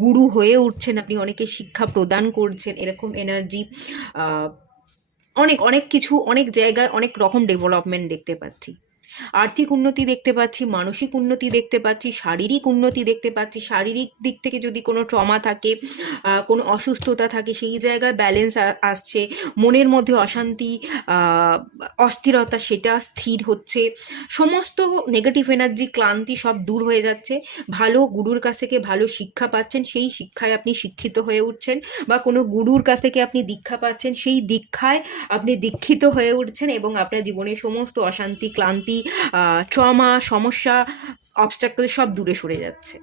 গুরু হয়ে উঠছেন, আপনি অনেকে শিক্ষা প্রদান করছেন, এরকম এনার্জি। অনেক কিছু, অনেক জায়গায় অনেক রকম ডেভেলপমেন্ট দেখতে পাচ্ছি। আর্থিক উন্নতি দেখতে পাচ্ছি, মানসিক উন্নতি দেখতে পাচ্ছি, শারীরিক উন্নতি দেখতে পাচ্ছি। শারীরিক দিক থেকে যদি কোনো ট্রমা থাকে, কোনো অসুস্থতা থাকে, সেই জায়গায় ব্যালেন্স আসছে। মনের মধ্যে অশান্তি, অস্থিরতা, সেটা স্থির হচ্ছে। সমস্ত নেগেটিভ এনার্জি, ক্লান্তি সব দূর হয়ে যাচ্ছে। ভালো গুরুর কাছ থেকে ভালো শিক্ষা পাচ্ছেন, সেই শিক্ষায় আপনি শিক্ষিত হয়ে উঠছেন, বা কোনো গুরুর কাছ থেকে আপনি দীক্ষা পাচ্ছেন, সেই দীক্ষায় আপনি দীক্ষিত হয়ে উঠছেন এবং আপনার জীবনের সমস্ত অশান্তি, ক্লান্তি, ট্রমা, সমস্যা, অবস্ট্যাকল সব দূরে সরে যাচ্ছে।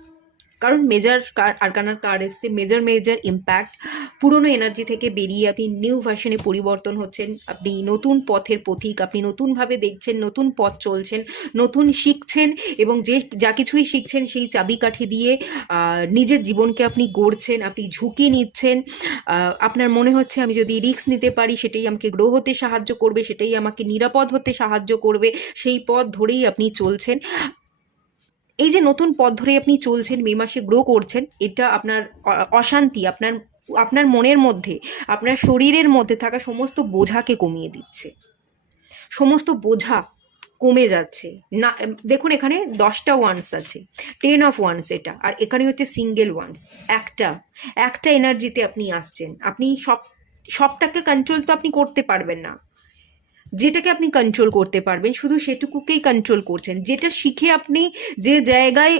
কারণ মেজর আরকানার কার্ড এসছে, মেজর ইম্প্যাক্ট। পুরনো এনার্জি থেকে বেরিয়ে আপনি নিউ ভার্সনে পরিবর্তন হচ্ছেন, আপনি নতুন পথের পথিক, আপনি নতুনভাবে দেখছেন, নতুন পথ চলছেন, নতুন শিখছেন এবং যা কিছুই শিখছেন সেই চাবিকাঠি দিয়ে নিজের জীবনকে আপনি গড়ছেন, আপনি ঝুঁকি নিচ্ছেন। আপনার মনে হচ্ছে আমি যদি রিস্ক নিতে পারি সেটাই আমাকে গ্রো হতে সাহায্য করবে, সেটাই আমাকে নিরাপদ হতে সাহায্য করবে, সেই পথ ধরেই আপনি চলছেন। এই যে নতুন পথ ধরে আপনি চলছেন, মে মাসে গ্রো করছেন, এটা আপনার অশান্তি, আপনার মনের মধ্যে, আপনার শরীরের মধ্যে থাকা সমস্ত বোঝাকে কমিয়ে দিচ্ছে। সমস্ত বোঝা কমে যাচ্ছে না। দেখুন এখানে 10টা ওয়ান্স আছে, 10 অফ ওয়ান্স এটা, আর এখানে হচ্ছে সিঙ্গেল ওয়ান্স। একটা এনার্জিতে আপনি আসছেন। আপনি সবটাকে কন্ট্রোল তো আপনি করতে পারবেন না, যেটাকে আপনি কন্ট্রোল করতে পারবেন শুধু সেটুকুকেই কন্ট্রোল করছেন। যেটা শিখে আপনি যে জায়গায়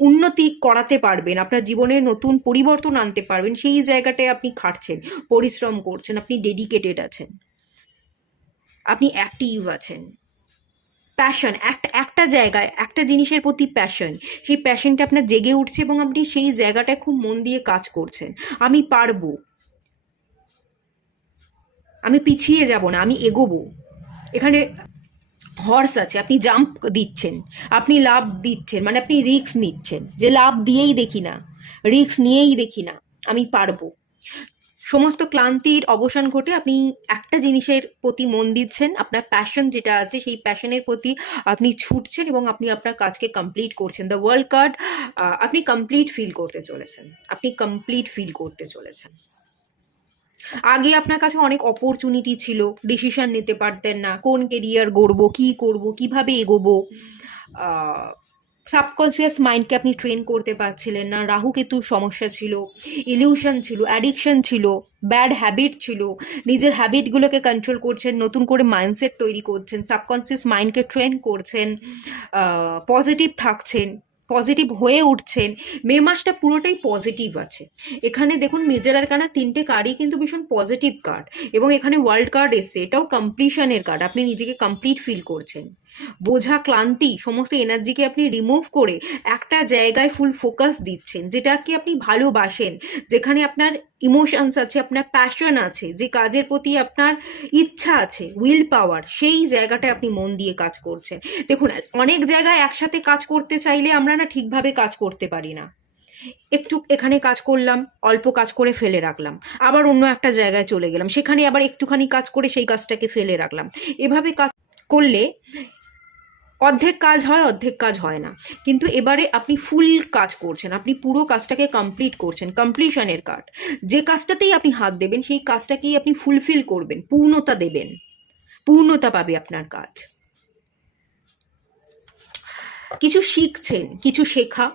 উন্নতি করাতে পারবেন, আপনার জীবনে নতুন পরিবর্তন আনতে পারবেন, সেই জায়গাটায় আপনি খাটছেন, পরিশ্রম করছেন, আপনি ডেডিকেটেড আছেন, আপনি অ্যাক্টিভ আছেন। প্যাশন, একটা জায়গায় একটা জিনিসের প্রতি প্যাশন, সেই প্যাশনটা আপনার জেগে উঠছে এবং আপনি সেই জায়গাটায় খুব মন দিয়ে কাজ করছেন। আমি পারবো, আমি পিছিয়ে যাব না, আমি এগোবো। এখানে হর্স আছে, আপনি জাম্প দিচ্ছেন, আপনি লাভ দিচ্ছেন, মানে আপনি রিস্ক নিচ্ছেন, যে লাভ দিয়েই দেখি না, রিস্ক নিয়েই দেখি না, আমি পারবো। সমস্ত ক্লান্তির অবসান ঘটে আপনি একটা জিনিসের প্রতি মন দিচ্ছেন, আপনার প্যাশন যেটা আছে সেই প্যাশনের প্রতি আপনি ছুটছেন এবং আপনি আপনার কাজকে কমপ্লিট করছেন। দ্য ওয়ার্ল্ড কার্ড, আপনি কমপ্লিট ফিল করতে চলেছেন, আপনি কমপ্লিট ফিল করতে চলেছেন। আগে আপনার কাছে অনেক অপরচুনিটি ছিল, ডিসিশন নিতে পারতেন না, কোন কেরিয়ার গড়বো, কি করব, কিভাবে এগোবো। সাবকনসিয়াস মাইন্ডকে আপনি ট্রেন করতে পারছিলেন না, রাহু কেতুর সমস্যা ছিল, ইলিউশন ছিল, অ্যাডিকশন ছিল, ব্যাড হ্যাবিট ছিল। নিজের হ্যাবিটগুলোকে কন্ট্রোল করছেন, নতুন করে মাইন্ডসেট তৈরি করছেন, সাবকনসিয়াস মাইন্ডকে ট্রেন করছেন, পজিটিভ থাকছেন, পজিটিভ হয়ে উঠছেন। মে মাসটা পুরোটাই পজিটিভ আছে। এখানে দেখুন মেজর আরকানা 3টে কার্ডই কিন্তু ভীষণ পজিটিভ কার্ড এবং এখানে ওয়ার্ল্ড কার্ড এসছে, এটাও কমপ্লিশনের কার্ড, আপনি নিজেকে কমপ্লিট ফিল করছেন। বোঝা, ক্লান্তি, সমস্ত এনার্জিকে আপনি রিমুভ করে একটা জায়গায় ফুল ফোকাস দিচ্ছেন, যেটাকে আপনি ভালোবাসেন, যেখানে আপনার ইমোশনস আছে, আপনার প্যাশন আছে, যে কাজের প্রতি আপনার ইচ্ছা আছে, উইল পাওয়ার, সেই জায়গাটায় আপনি মন দিয়ে কাজ করছেন। দেখুন, অনেক জায়গায় একসাথে কাজ করতে চাইলে আমরা না ঠিকভাবে কাজ করতে পারি না। একটু এখানে কাজ করলাম, অল্প কাজ করে ফেলে রাখলাম, আবার অন্য একটা জায়গায় চলে গেলাম, সেখানে আবার একটুখানি কাজ করে সেই কাজটাকে ফেলে রাখলাম। এভাবে কাজ করলে অর্ধেক কাজ হয়, অর্ধেক কাজ হয় না। কিন্তু এবারে আপনি ফুল কাজ করছেন, আপনি পুরো কাজটাকে কমপ্লিট করছেন, কমপ্লিশনের কাজ। যে কাজটাতেই আপনি হাত দেবেন সেই কাজটাকেই আপনি ফুলফিল করবেন, পূর্ণতা দেবেন, পূর্ণতা পাবে আপনার কাজ। কিছু শিখছেন, কিছু শেখা,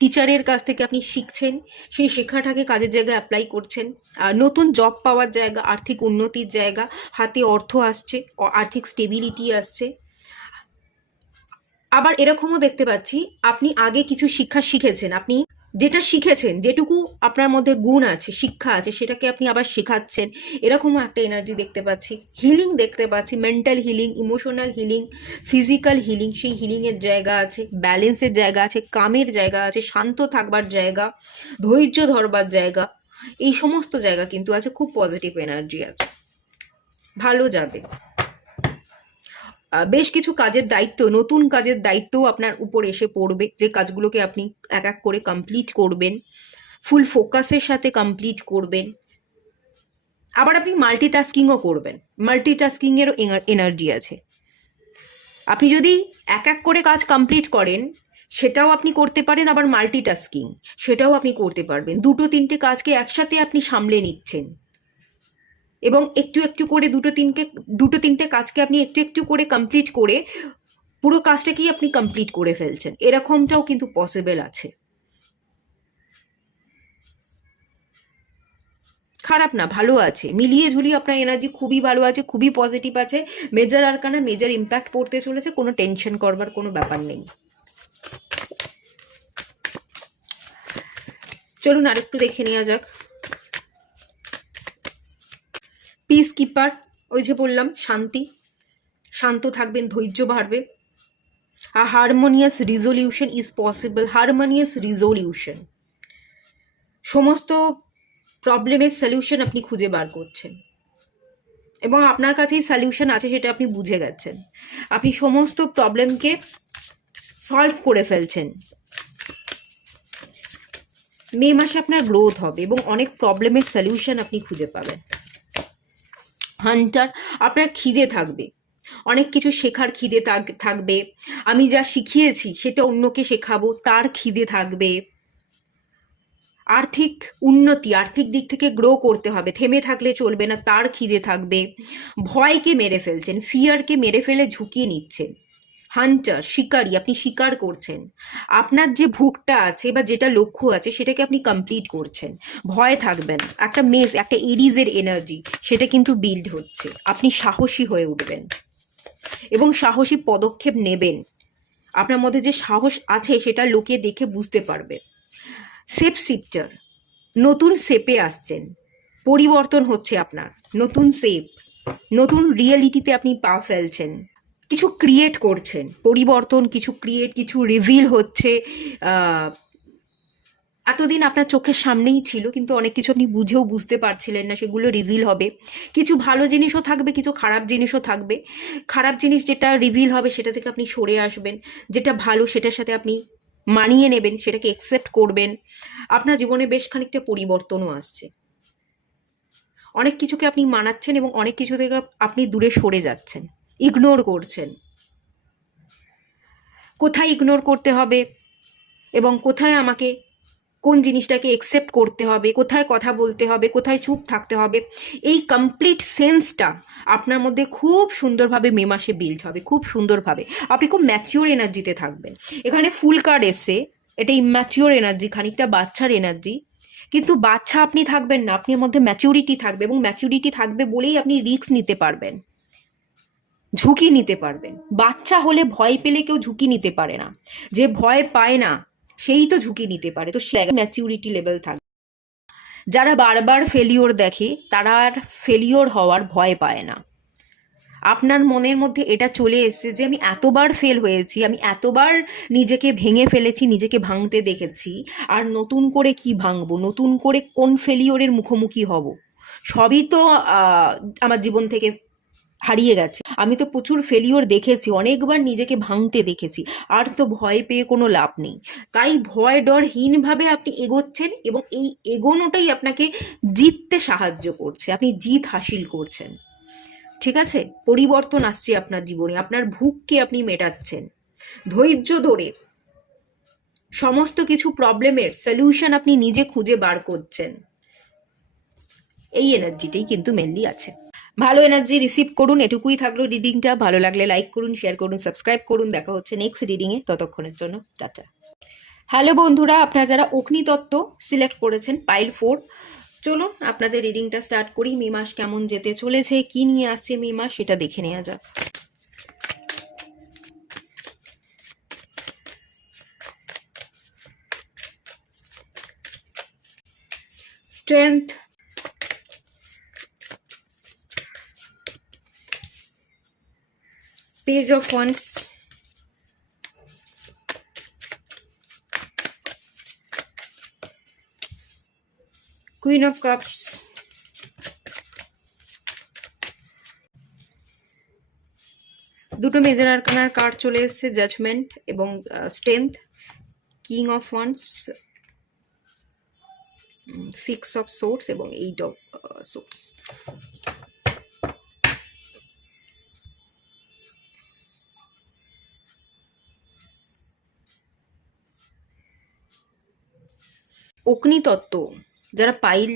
টিচারের কাছ থেকে আপনি শিখছেন, সেই শেখাটাকে কাজের জায়গায় অ্যাপ্লাই করছেন। আর নতুন জব পাওয়ার জায়গা, আর্থিক উন্নতির জায়গা, হাতে অর্থ আসছে, আর্থিক স্টেবিলিটি আসছে। আবার এরকমও দেখতে পাচ্ছি আপনি আগে কিছু শিক্ষা শিখেছেন, আপনি যেটা শিখেছেন, যেটুকু আপনার মধ্যে গুণ আছে, শিক্ষা আছে, সেটাকে আপনি আবার শেখাচ্ছেন, এরকমও একটা এনার্জি দেখতে পাচ্ছি। হিলিং দেখতে পাচ্ছি, mental healing, emotional healing, physical healing, সেই হিলিংয়ের জায়গা আছে, ব্যালেন্সের জায়গা আছে, কামের জায়গা আছে, শান্ত থাকবার জায়গা, ধৈর্য ধরবার জায়গা, এই সমস্ত জায়গা কিন্তু আছে। খুব পজিটিভ এনার্জি আছে, ভালো যাবে। বেশ কিছু কাজের দায়িত্ব, নতুন কাজের দায়িত্বও আপনার উপর এসে পড়বে, যে কাজগুলোকে আপনি এক এক করে কমপ্লিট করবেন, ফুল ফোকাসের সাথে কমপ্লিট করবেন। আবার আপনি মাল্টিটাস্কিংও করবেন, মাল্টিটাস্কিংয়েরও এনার্জি আছে। আপনি যদি এক এক করে কাজ কমপ্লিট করেন সেটাও আপনি করতে পারেন, আবার মাল্টিটাস্কিং সেটাও আপনি করতে পারবেন। দুটো তিনটে কাজকে একসাথে আপনি সামলে নিচ্ছেন এবং একটু একটু করে দুটো তিনটে কাজকে আপনি একটু একটু করে কমপ্লিট করে পুরো কাজটাকেই আপনি কমপ্লিট করে ফেলছেন, এরকমটাও কিন্তু পসিবল আছে। খারাপ না, ভালো আছে, মিলিয়ে ঝুলিয়ে আপনার এনার্জি খুবই ভালো আছে, খুবই পজিটিভ আছে। মেজর আরকানা, মেজর ইম্প্যাক্ট পড়তে চলেছে, কোনো টেনশন করবার কোনো ব্যাপার নেই। চলুন আরেকটু দেখে নেওয়া যাক। পিস কিপার, ওই যে বললাম, শান্তি, শান্ত থাকবেন, ধৈর্য বাড়বে। আর harmonious resolution is possible, harmonious resolution, সমস্ত প্রবলেমের সলিউশন আপনি খুঁজে বার করছেন এবং আপনার কাছেই সলিউশন আছে, সেটা আপনি বুঝে গেছেন। আপনি সমস্ত প্রবলেমকে সলভ করে ফেলছেন। মে মাসে আপনার গ্রোথ হবে এবং অনেক প্রবলেমের সলিউশন আপনি খুঁজে পাবেন। হান্টার, আপনার খিদে থাকবে, অনেক কিছু শেখার খিদে থাকবে। আমি যা শিখিয়েছি সেটা অন্যকে শেখাবো, তার খিদে থাকবে। আর্থিক উন্নতি, আর্থিক দিক থেকে গ্রো করতে হবে, থেমে থাকলে চলবে না, তার খিদে থাকবে। ভয়কে মেরে ফেলছেন, ফিয়ারকে মেরে ফেলে ঝুঁকিয়ে নিচ্ছেন। হান্টার, শিকারি, আপনি শিকার করছেন। আপনার যে ভুকটা আছে বা যেটা লক্ষ্য আছে সেটাকে আপনি কমপ্লিট করছেন, ভয় থাকবেন। একটা এরিজের এনার্জি সেটা কিন্তু বিল্ড হচ্ছে। আপনি সাহসী হয়ে উঠবেন এবং সাহসী পদক্ষেপ নেবেন। আপনার মধ্যে যে সাহস আছে সেটা লোকে দেখে বুঝতে পারবে। শেপ শিফটার, নতুন শেপে আসছেন, পরিবর্তন হচ্ছে আপনার, নতুন শেপ, নতুন রিয়েলিটিতে আপনি পা ফেলছেন, কিছু ক্রিয়েট করছেন, পরিবর্তন, কিছু রিভিল হচ্ছে। এতদিন আপনার চোখের সামনেই ছিল কিন্তু অনেক কিছু আপনি বুঝেও বুঝতে পারছিলেন না, সেগুলো রিভিল হবে। কিছু ভালো জিনিসও থাকবে, কিছু খারাপ জিনিসও থাকবে। খারাপ জিনিস যেটা রিভিল হবে সেটা থেকে আপনি সরে আসবেন, যেটা ভালো সেটার সাথে আপনি মানিয়ে নেবেন, সেটাকে অ্যাকসেপ্ট করবেন। আপনার জীবনে বেশ খানিকটা পরিবর্তনও আসছে। অনেক কিছুকে আপনি মানাচ্ছেন এবং অনেক কিছু থেকে আপনি দূরে সরে যাচ্ছেন, ইগনোর করছেন। কোথায় ইগনোর করতে হবে এবং কোথায় আমাকে কোন জিনিসটাকে অ্যাকসেপ্ট করতে হবে, কোথায় কথা বলতে হবে, কোথায় চুপ থাকতে হবে, এই কমপ্লিট সেন্সটা আপনার মধ্যে খুব সুন্দরভাবে মে মাসে বিল্ড হবে, খুব সুন্দরভাবে। আপনি খুব ম্যাচিওর এনার্জিতে থাকবেন। এখানে ফুল কার্ড এসছে, এটা ইম্যাচিওর এনার্জি, খানিকটা বাচ্চার এনার্জি। কিন্তু বাচ্চা আপনি থাকবেন না, আপনার মধ্যে ম্যাচিউরিটি থাকবে এবং ম্যাচিউরিটি থাকবে বলেই আপনি রিস্ক নিতে পারবেন, ঝুঁকি নিতে পারবেন। বাচ্চা হলে ভয় পেলে কেউ ঝুঁকি নিতে পারে না, যে ভয় পায় না সেই তো ঝুঁকি নিতে পারে। তো সে ম্যাচিউরিটি লেভেল থাকে। যারা বারবার ফেলিওর দেখে তারা আর ফেলিওর হওয়ার ভয় পায় না। আপনার মনের মধ্যে এটা চলে এসেছে যে আমি এতবার ফেল হয়েছি, আমি এতবার নিজেকে ভেঙে ফেলেছি, নিজেকে ভাঙতে দেখেছি, আর নতুন করে কি ভাঙবো, নতুন করে কোন ফেলিওরের মুখোমুখি হব, সবই তো আমার জীবন থেকে হারিয়ে গেছে। আমি তো প্রচুর ফেলিওর দেখেছি, অনেকবার নিজেকে ভাঙতে দেখেছি, আর তো ভয় পেয়ে কোনো লাভ নেই। তাই ভয় ডরহীনভাবে আপনি এগোচ্ছেন এবং এই এগোনোটাই আপনাকে জিততে সাহায্য করছে, আপনি জিত হাসিল করছেন। ঠিক আছে, পরিবর্তন আসছে আপনার জীবনে, আপনার ভুককে আপনি মেটাচ্ছেন ধৈর্য ধরে, সমস্ত কিছু প্রবলেমের সলিউশন আপনি নিজে খুঁজে বার করছেন। এই এনার্জিটাই কিন্তু মেনলি আছে। ভালো এনার্জি রিসিভ করুন, এটুকুই থাকলো রিডিংটা। ভালো লাগলে লাইক করুন, শেয়ার করুন, সাবস্ক্রাইব করুন। দেখা হচ্ছে নেক্সট রিডিংয়ে, ততক্ষণের জন্য টাটা। হ্যালো বন্ধুরা, আপনারা যারা অগ্নিতত্ত্ব সিলেক্ট করেছেন পাইল 4, চলুন আপনাদের রিডিংটা স্টার্ট করি। মে মাস কেমন যেতে চলেছে, কি নিয়ে আসছে মে মাস, সেটা দেখে নেওয়া যাক। Strength, page of wands, queen of cups, দুটো মেজর আরকানার কার্ড চলে এসছে, জাজমেন্ট এবং strength, king of wands, 6 of swords এবং 8 অফ সোর্স। অগ্নিতত্ত্ব যারা পাইল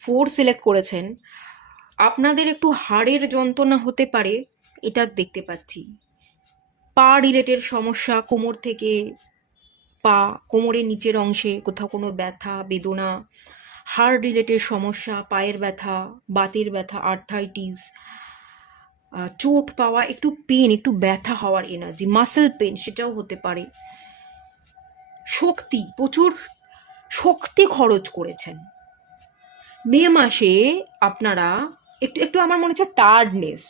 4 সিলেক্ট করেছেন, আপনাদের একটু হাড়ের যন্ত্রণা হতে পারে, এটা দেখতে পাচ্ছি। পা রিলেটেড সমস্যা, কোমর থেকে পা, কোমরের নিচের অংশে কোথাও কোনো ব্যথা বেদনা, হাড় রিলেটেড সমস্যা, পায়ের ব্যথা, বাতের ব্যথা, আর্থাইটিস, চোট পাওয়া, একটু পেন, একটু ব্যথা হওয়ার এনার্জি, মাসেল পেন, সেটাও হতে পারে। শক্তি, প্রচুর শক্তি খরচ করেছেন মে মাসে আপনারা। একটু একটু আমার মনে হচ্ছে টায়ার্ডনেস,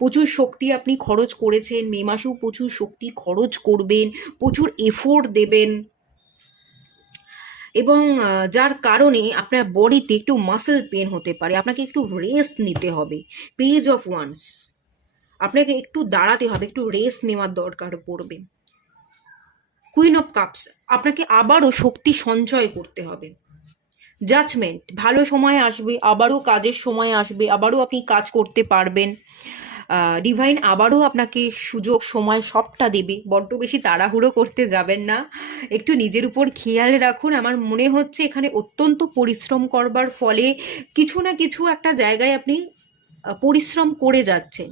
প্রচুর শক্তি আপনি খরচ করেছেন, মে মাসেও প্রচুর শক্তি খরচ করবেন, প্রচুর এফোর্ট দেবেন, এবং যার কারণে আপনার বডিতে একটু মাসেল পেন হতে পারে, আপনাকে একটু রেস্ট নিতে হবে। পেজ অফ ওয়ান্স, আপনাকে একটু দাঁড়াতে হবে, একটু রেস্ট নেওয়ার দরকার পড়বে। কুইন অফ কাপস, আপনাকে আবারও শক্তি সঞ্চয় করতে হবে। জাজমেন্ট, ভালো সময় আসবে, আবারও কাজের সময় আসবে, আবারও আপনি কাজ করতে পারবেন। ডিভাইন আবারও আপনাকে সুযোগ সময় সবটা দেবে। বড্ড বেশি তাড়াহুড়ো করতে যাবেন না, একটু নিজের উপর খেয়াল রাখুন। আমার মনে হচ্ছে এখানে অত্যন্ত পরিশ্রম করবার ফলে কিছু না কিছু একটা জায়গায় আপনি পরিশ্রম করে যাচ্ছেন,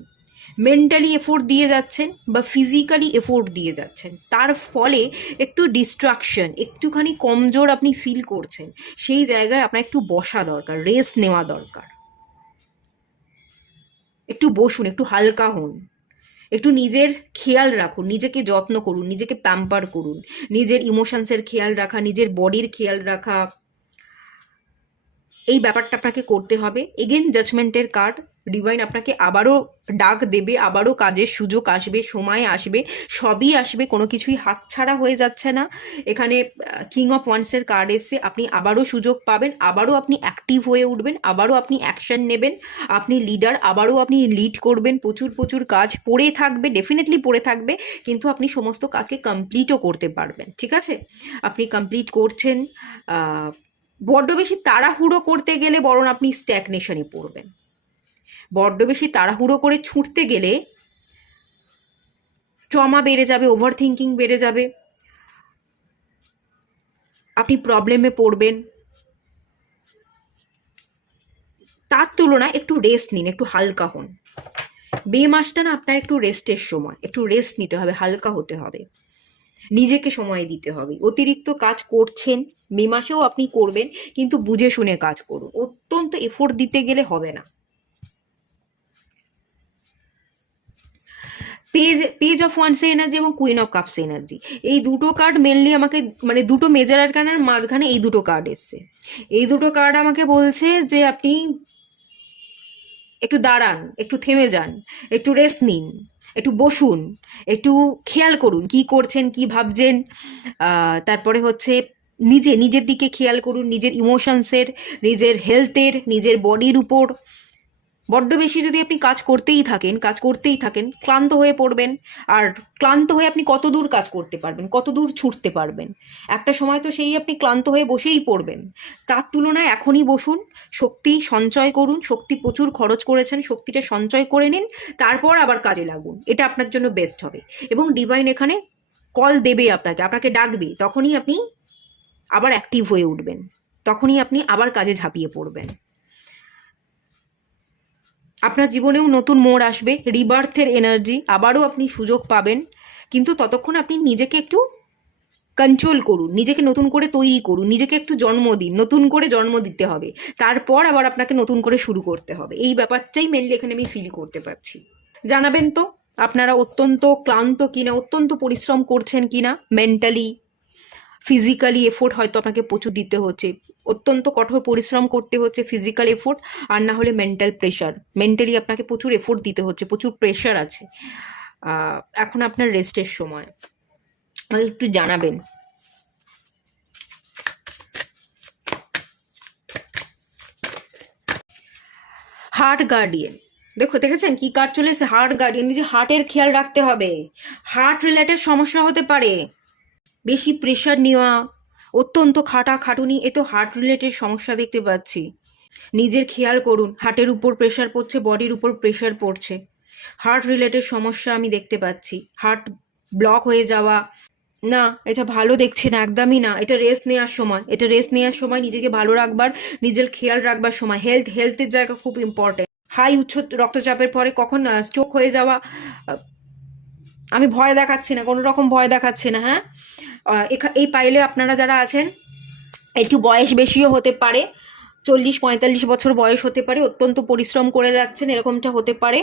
মেন্টালি এফোর্ট দিয়ে যাচ্ছেন বা ফিজিক্যালি এফোর্ট দিয়ে যাচ্ছেন, তার ফলে একটু ডিস্ট্রাকশন, একটুখানি কমজোর আপনি ফিল করছেন। সেই জায়গায় আপনার একটু বসা দরকার, রেস্ট নেওয়া দরকার। একটু বসুন, একটু হালকা হন, একটু নিজের খেয়াল রাখুন, নিজেকে যত্ন করুন, নিজেকে প্যাম্পার করুন। নিজের ইমোশনসের খেয়াল রাখা, নিজের বডির খেয়াল রাখা, এই ব্যাপারটা আপনাকে করতে হবে। এগেন জাজমেন্টের কার্ড, ডিভাইন আপনাকে আবারও ডাক দেবে, আবারও কাজের সুযোগ আসবে, সময় আসবে, সবই আসবে, কোনো কিছুই হাতছাড়া হয়ে যাচ্ছে না। এখানে কিং অফ ওয়ান্সের কার্ড এসে আপনি আবারও সুযোগ পাবেন, আবারও আপনি অ্যাক্টিভ হয়ে উঠবেন, আবারও আপনি অ্যাকশন নেবেন, আপনি লিডার, আবারও আপনি লিড করবেন। প্রচুর প্রচুর কাজ পড়ে থাকবে, ডেফিনেটলি পড়ে থাকবে, কিন্তু আপনি সমস্ত কাজকে কমপ্লিটও করতে পারবেন। ঠিক আছে, আপনি কমপ্লিট করছেন। বড্ড বেশি তাড়াহুড়ো করতে গেলে বরং আপনি স্ট্যাগনেশনে পড়বেন। বড্ড বেশি তাড়াহুড়ো করে ছুটতে গেলে ট্রমা বেড়ে যাবে, ওভার থিঙ্কিং বেড়ে যাবে, আপনি প্রবলেমে পড়বেন। তার তুলনায় একটু রেস্ট নিন, একটু হালকা হন। মে মাসটা না আপনার একটু রেস্টের সময়, একটু রেস্ট নিতে হবে, হালকা হতে হবে, নিজেকে সময় দিতে হবে। অতিরিক্ত কাজ করছেন, মে মাসেও আপনি করবেন, কিন্তু বুঝে শুনে কাজ করুন, অত্যন্ত এফোর্ট দিতে গেলে হবে না। পেজ অফ ওয়ান্স এনার্জি এবং কুইন অফ কাপস এনার্জি, এই দুটো কার্ড মেনলি আমাকে, মানে দুটো মেজর আরকানার মাঝখানে এই দুটো কার্ড এসছে। এই দুটো কার্ড আমাকে বলছে যে আপনি একটু দাঁড়ান, একটু থেমে যান, একটু রেস্ট নিন, একটু বসুন, একটু খেয়াল করুন কি করছেন, কি ভাবছেন। তারপরে হচ্ছে নিজের দিকে খেয়াল করুন, নিজের ইমোশনসের, নিজের হেলথের, নিজের বডির উপর। বড্ড বেশি যদি আপনি কাজ করতেই থাকেন, ক্লান্ত হয়ে পড়বেন। আর ক্লান্ত হয়ে আপনি কত দূর কাজ করতে পারবেন, কত দূর ছুটতে পারবেন? একটা সময় তো সেই আপনি ক্লান্ত হয়ে বসেই পড়বেন। তার তুলনায় এখনই বসুন, শক্তি সঞ্চয় করুন, শক্তি প্রচুর খরচ করেছেন, শক্তিটা সঞ্চয় করে নিন, তারপর আবার কাজে লাগুন। এটা আপনার জন্য বেস্ট হবে। এবং ডিভাইন এখানে কল দেবে, আপনাকে ডাকবে, তখনই আপনি আবার অ্যাক্টিভ হয়ে উঠবেন, তখনই আপনি আবার কাজে ঝাঁপিয়ে পড়বেন। আপনার জীবনেও নতুন মোড় আসবে, রিবার্থের এনার্জি, আবারও আপনি সুযোগ পাবেন। কিন্তু ততক্ষণ আপনি নিজেকে একটু কন্ট্রোল করুন, নিজেকে নতুন করে তৈরি করুন, নিজেকে একটু জন্ম দিন, নতুন করে জন্ম দিতে হবে, তারপর আবার আপনাকে নতুন করে শুরু করতে হবে। এই ব্যাপারটাই মেনলি এখানে আমি ফিল করতে পারছি। জানাবেন তো আপনারা অত্যন্ত ক্লান্ত কিনা, অত্যন্ত পরিশ্রম করছেন কিনা, মেন্টালি ফিজিক্যালি এফোর্ট হয়তো আপনাকে প্রচুর দিতে হচ্ছে, অত্যন্ত কঠোর পরিশ্রম করতে হচ্ছে, ফিজিক্যাল এফোর্ট, আর না হলে মেন্টাল প্রেশার, মেন্টালি আপনাকে প্রচুর এফোর্ট দিতে হচ্ছে, প্রচুর প্রেশার আছে। এখন আপনার রেস্টের সময়, আমাকে একটু জানাবেন। হার্ট গার্ডিয়ান, দেখেছেন কি কার্ড চলে এসেছে? হার্ট গার্ডিয়ান, নিজে হার্টের খেয়াল রাখতে হবে। হার্ট রিলেটেড সমস্যা হতে পারে, বেশি প্রেশার নেওয়া, অত্যন্ত খাটুনি, এ তো হার্ট রিলেটেড সমস্যা দেখতে পাচ্ছি। নিজের খেয়াল করুন, হার্টের উপর প্রেশার পড়ছে, বডির উপর প্রেশার পড়ছে, হার্ট রিলেটেড সমস্যা আমি দেখতে পাচ্ছি। হার্ট ব্লক হয়ে যাওয়া, না এটা ভালো দেখছি না, একদমই না। এটা রেস্ট নেওয়ার সময়, নিজেকে ভালো রাখবার, নিজের খেয়াল রাখবার সময়। হেলথের জায়গা খুব ইম্পর্টেন্ট। হাই উচ্চ রক্তচাপের পরে কখন স্ট্রোক হয়ে যাওয়া, আমি ভয় দেখাচ্ছি না, কোনো রকম ভয় দেখাচ্ছি না, হ্যাঁ। এই পাইলে আপনারা যারা আছেন, একটু বয়স বেশিও হতে পারে, 40-45 বছর বয়স হতে পারে, অত্যন্ত পরিশ্রম করে যাচ্ছেন, এরকমটা হতে পারে।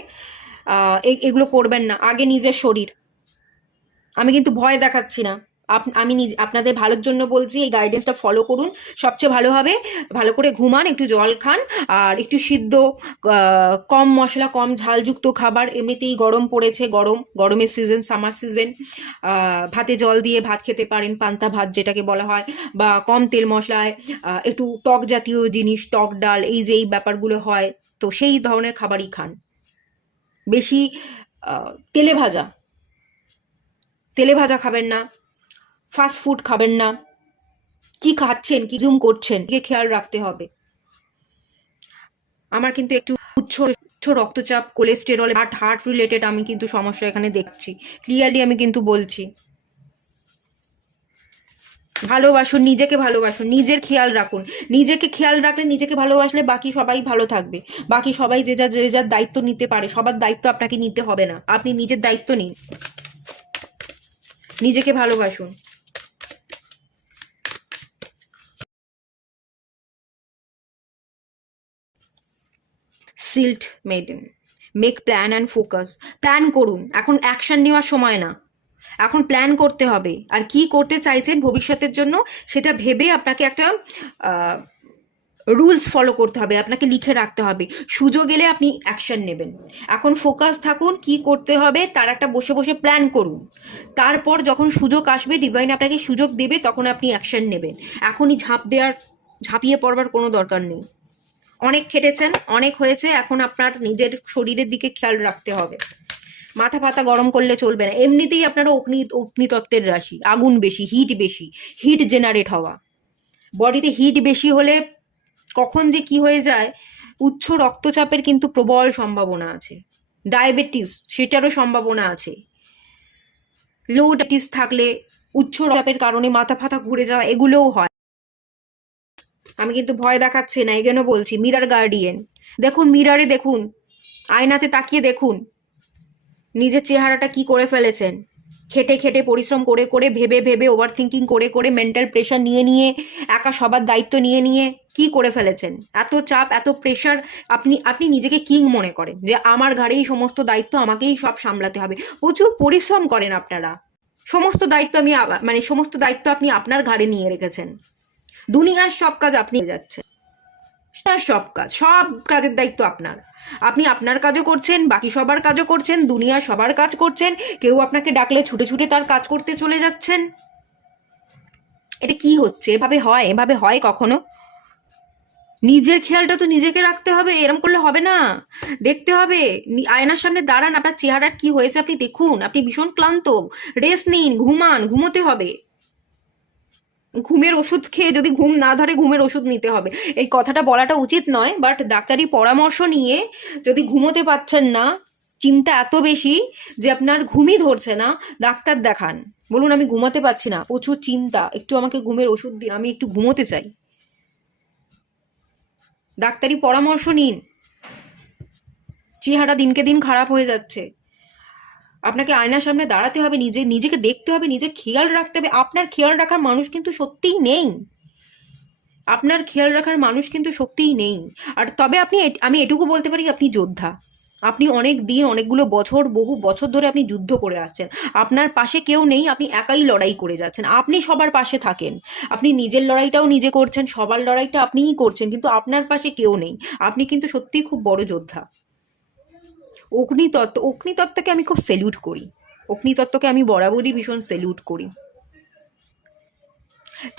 এগুলো করবেন না, আগে নিজের শরীর। আমি কিন্তু ভয় দেখাচ্ছি না, আমি আপনাদের ভালোর জন্য বলছি, এই গাইডেন্সটা ফলো করুন, সবচেয়ে ভালো হবে। ভালো করে ঘুমান, একটু জল খান, আর একটু সিদ্ধ, কম মশলা, কম ঝালযুক্ত খাবার। এমনিতেই গরম পড়েছে, গরমের সিজন, সামার সিজন। ভাতে জল দিয়ে ভাত খেতে পারেন, পান্তা ভাত যেটাকে বলা হয়, বা কম তেল মশলায়, একটু টক জাতীয় জিনিস, টক ডাল, এই যে এই ব্যাপারগুলো হয়, তো সেই ধরনের খাবারই খান। বেশি তেলে ভাজা খাবেন না, ফাস্ট ফুড খাবেন না। কি খাচ্ছেন, কি জুম করছেন, এদিকে খেয়াল রাখতে হবে। আমার কিন্তু একটু উচ্চ রক্তচাপ, কোলেস্টেরল, হার্ট রিলেটেড আমি কিন্তু সমস্যা এখানে দেখছি, ক্লিয়ারলি আমি কিন্তু বলছি। ভালোবাসুন, নিজেকে ভালোবাসুন, নিজের খেয়াল রাখুন। নিজেকে খেয়াল রাখলে, নিজেকে ভালোবাসলে বাকি সবাই ভালো থাকবে। বাকি সবাই যে যার দায়িত্ব নিতে পারে, সবার দায়িত্ব আপনাকে নিতে হবে না, আপনি নিজের দায়িত্ব নিন, নিজেকে ভালোবাসুন। Silt maiden, make plan and focus. Plan করুন, এখন অ্যাকশন নেওয়ার সময় না, এখন প্ল্যান করতে হবে। আর কি করতে চাইছেন ভবিষ্যতের জন্য, সেটা ভেবে আপনাকে একটা রুলস ফলো করতে হবে, আপনাকে লিখে রাখতে হবে। সুযোগ এলে আপনি অ্যাকশন নেবেন। এখন ফোকাস থাকুন, কি করতে হবে তার একটা বসে প্ল্যান করুন। তারপর যখন সুযোগ আসবে, ডিভাইন আপনাকে সুযোগ দেবে, তখন আপনি অ্যাকশন নেবেন। এখনই ঝাঁপিয়ে পড়বার কোনো দরকার নেই। অনেক খেটেছেন, অনেক হয়েছে, এখন আপনার নিজের শরীরের দিকে খেয়াল রাখতে হবে। মাথা ফাতা গরম করলে চলবে না, এমনিতেই আপনারা অগ্নিতত্ত্বের রাশি, আগুন বেশি, হিট জেনারেট হওয়া। বডিতে হিট বেশি হলে কখন যে কি হয়ে যায়, উচ্চ রক্তচাপের কিন্তু প্রবল সম্ভাবনা আছে, ডায়াবেটিস সেটারও সম্ভাবনা আছে। লো ডায়াবেটিস থাকলে উচ্চ রক্তচাপের কারণে মাথা ফাতা ঘুরে যাওয়া, এগুলোও হয়। আমি কিন্তু ভয় দেখাচ্ছি না, এগেনও বলছি, মিরার গার্ডিয়ান। দেখুন, মিরারে দেখুন, আয়নাতে তাকিয়ে দেখুন নিজের চেহারাটা কি করে ফেলেছেন। খেটে পরিশ্রম করে ভেবে ওভার থিঙ্কিং করে মেন্টাল প্রেশার নিয়ে একা সবার দায়িত্ব নিয়ে কি করে ফেলেছেন। এত চাপ, এত প্রেশার, আপনি নিজেকে কিং মনে করেন যে আমার ঘাড়েই সমস্ত দায়িত্ব, আমাকেই সব সামলাতে হবে। প্রচুর পরিশ্রম করেন আপনারা, সমস্ত দায়িত্ব আপনি আপনার ঘাড়ে নিয়ে রেখেছেন, দুনিয়ার সব কাজ আপনি যাচ্ছেন। তার সব কাজের দায়িত্ব আপনার। আপনি আপনার কাজও করছেন, বাকি সবার কাজও করছেন, দুনিয়ার সবার কাজ করছেন, কেউ আপনাকে ডাকলে ছুটে ছুটে তার কাজ করতে চলে যাচ্ছেন। এটা কি হচ্ছে? এভাবে হয় কখনো? নিজের খেয়ালটা তো নিজেকে রাখতে হবে, এরম করলে হবে না। দেখতে হবে, আয়নার সামনে দাঁড়ান, আপনার চেহারার কি হয়েছে আপনি দেখুন। আপনি ভীষণ ক্লান্ত, রেস্ট নিন, ঘুমোতে হবে। ঘুমের ওষুধ খেয়ে যদি ঘুম না ধরে ঘুমের ওষুধ নিতে হবে। এই কথাটা বলাটা উচিত নয়, বাট ডাক্তারি পরামর্শ নিয়ে যদি ঘুমোতে পারছেন না, চিন্তা এত বেশি যে আপনার ঘুমই ধরছে না, ডাক্তার দেখান। বলুন আমি ঘুমাতে পারছি না, প্রচুর চিন্তা, একটু আমাকে ঘুমের ওষুধ দিন, আমি একটু ঘুমোতে চাই। ডাক্তারি পরামর্শ নিন। চেহারা দিনকে দিন খারাপ হয়ে যাচ্ছে। আপনাকে আয়নার সামনে দাঁড়াতে হবে, নিজেকে দেখতে হবে, নিজের খেয়াল রাখতে হবে। আপনার খেয়াল রাখার মানুষ কিন্তু সত্যিই নেই। আপনার খেয়াল রাখার মানুষ কিন্তু সত্যিই নেই। আর তবে আমি এটুকু বলতে পারি, আপনি যোদ্ধা। আপনি অনেক দিন, অনেকগুলো বছর, বহু বছর ধরে আপনি যুদ্ধ করে আসছেন। আপনার পাশে কেউ নেই, আপনি একাই লড়াই করে যাচ্ছেন। আপনি সবার পাশে থাকেন, আপনি নিজের লড়াইটাও নিজে করছেন, সবার লড়াইটা আপনিই করছেন, কিন্তু আপনার পাশে কেউ নেই। আপনি কিন্তু সত্যিই খুব বড় যোদ্ধা। অগ্নিতত্ত্বকে আমি খুব সেলিউট করি। অগ্নিতত্ত্বকে আমি বরাবরই ভীষণ সেলিউট করি।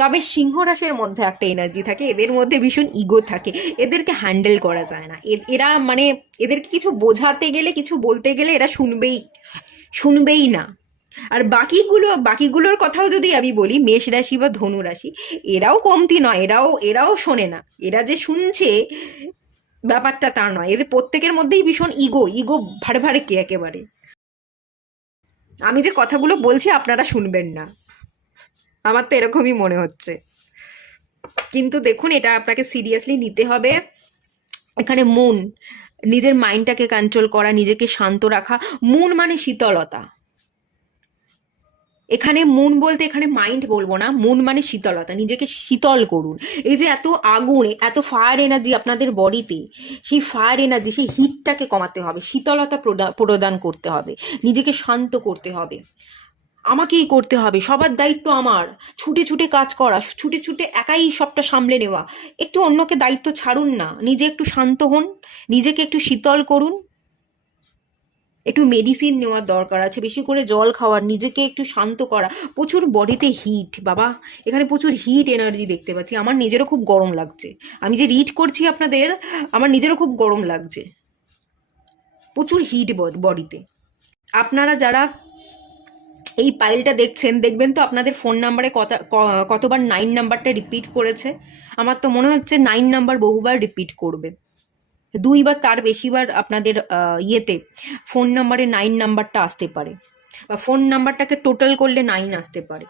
তবে সিংহ রাশির মধ্যে একটা এনার্জি থাকে, এদের মধ্যে ভীষণ ইগো থাকে, এদেরকে হ্যান্ডেল করা যায় না। এরা মানে এদেরকে কিছু বোঝাতে গেলে, কিছু বলতে গেলে এরা শুনবেই না। আর বাকিগুলোর কথাও যদি আমি বলি, মেষ রাশি বা ধনু রাশি, এরাও কমতি নয়, এরাও শোনে না। এরা যে শুনছে ব্যাপারটা তা নয়, এদের প্রত্যেকের মধ্যেই ভীষণ ইগো ভাড়ে কে একেবারে। আমি যে কথাগুলো বলছি আপনারা শুনবেন না, আমার তো এরকমই মনে হচ্ছে। কিন্তু দেখুন, এটা আপনাকে সিরিয়াসলি নিতে হবে। এখানে মুন, নিজের মাইন্ডটাকে কন্ট্রোল করা, নিজেকে শান্ত রাখা। মুন মানে শীতলতা। এখানে মুন বলতে এখানে মাইন্ড বলবো না, মুন মানে শীতলতা। নিজেকে শীতল করুন। এই যে এত আগুন, এত ফায়ার এনার্জি আপনাদের বডিতে, সেই ফায়ার এনার্জি, সেই হিটটাকে কমাতে হবে, শীতলতা প্রদান করতে হবে, নিজেকে শান্ত করতে হবে। আমাকেই করতে হবে, সবার দায়িত্ব আমার। ছুটে ছুটে কাজ করা, ছুটে ছুটে একাই সবটা সামলে নেওয়া। একটু অন্যকে দায়িত্ব ছাড়ুন না, নিজে একটু শান্ত হন, নিজেকে একটু শীতল করুন। একটু মেডিসিন নেওয়ার দরকার আছে, বেশি করে জল খাওয়ার, নিজেকে একটু শান্ত করা। প্রচুর বডিতে হিট বাবা, এখানে প্রচুর হিট এনার্জি দেখতে পাচ্ছি। আমার নিজেরও খুব গরম লাগছে, আমি যে রিড করছি আপনাদের, আমার নিজেরও খুব গরম লাগছে। প্রচুর হিট বডিতে। আপনারা যারা এই পাইলটা দেখছেন, দেখবেন তো আপনাদের ফোন নাম্বারে কতবার 9 নাম্বারটা রিপিট করেছে। আমার তো মনে হচ্ছে 9 নাম্বার বহুবার রিপিট করবে। 2 বা তার বেশিবার আপনাদের ইয়েতে ফোন নাম্বারে 9 নাম্বারটা আসতে পারে, বা ফোন নাম্বারটাকে টোটাল করলে 9 আসতে পারে।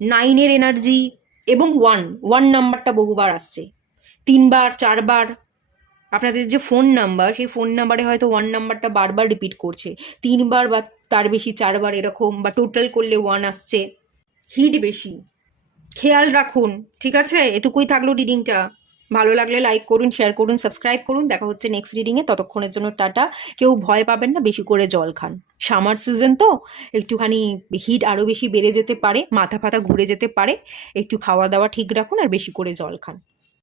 9-এর এনার্জি এবং 1 নাম্বারটা বহুবার আসছে, 3বার 4বার। আপনাদের যে ফোন নাম্বার, সেই ফোন নাম্বারে হয়তো 1 নাম্বারটা বারবার রিপিট করছে, 3বার বা তার বেশি 4বার এরকম, বা টোটাল করলে 1 আসছে। হিট বেশি, খেয়াল রাখুন। ঠিক আছে, এটুকুই থাকলো রিডিংটা। ভালো লাগলে লাইক করুন, শেয়ার করুন, সাবস্ক্রাইব করুন। দেখা হচ্ছে নেক্সট রিডিংয়ে, ততক্ষণের জন্য টাটা। কেউ ভয় পাবেন না, বেশি করে জল খান। সামার সিজন তো একটুখানি হিট আরও বেশি বেড়ে যেতে পারে, মাথা ফাথা ঘুরে যেতে পারে। একটু খাওয়া দাওয়া ঠিক রাখুন আর বেশি করে জল খান।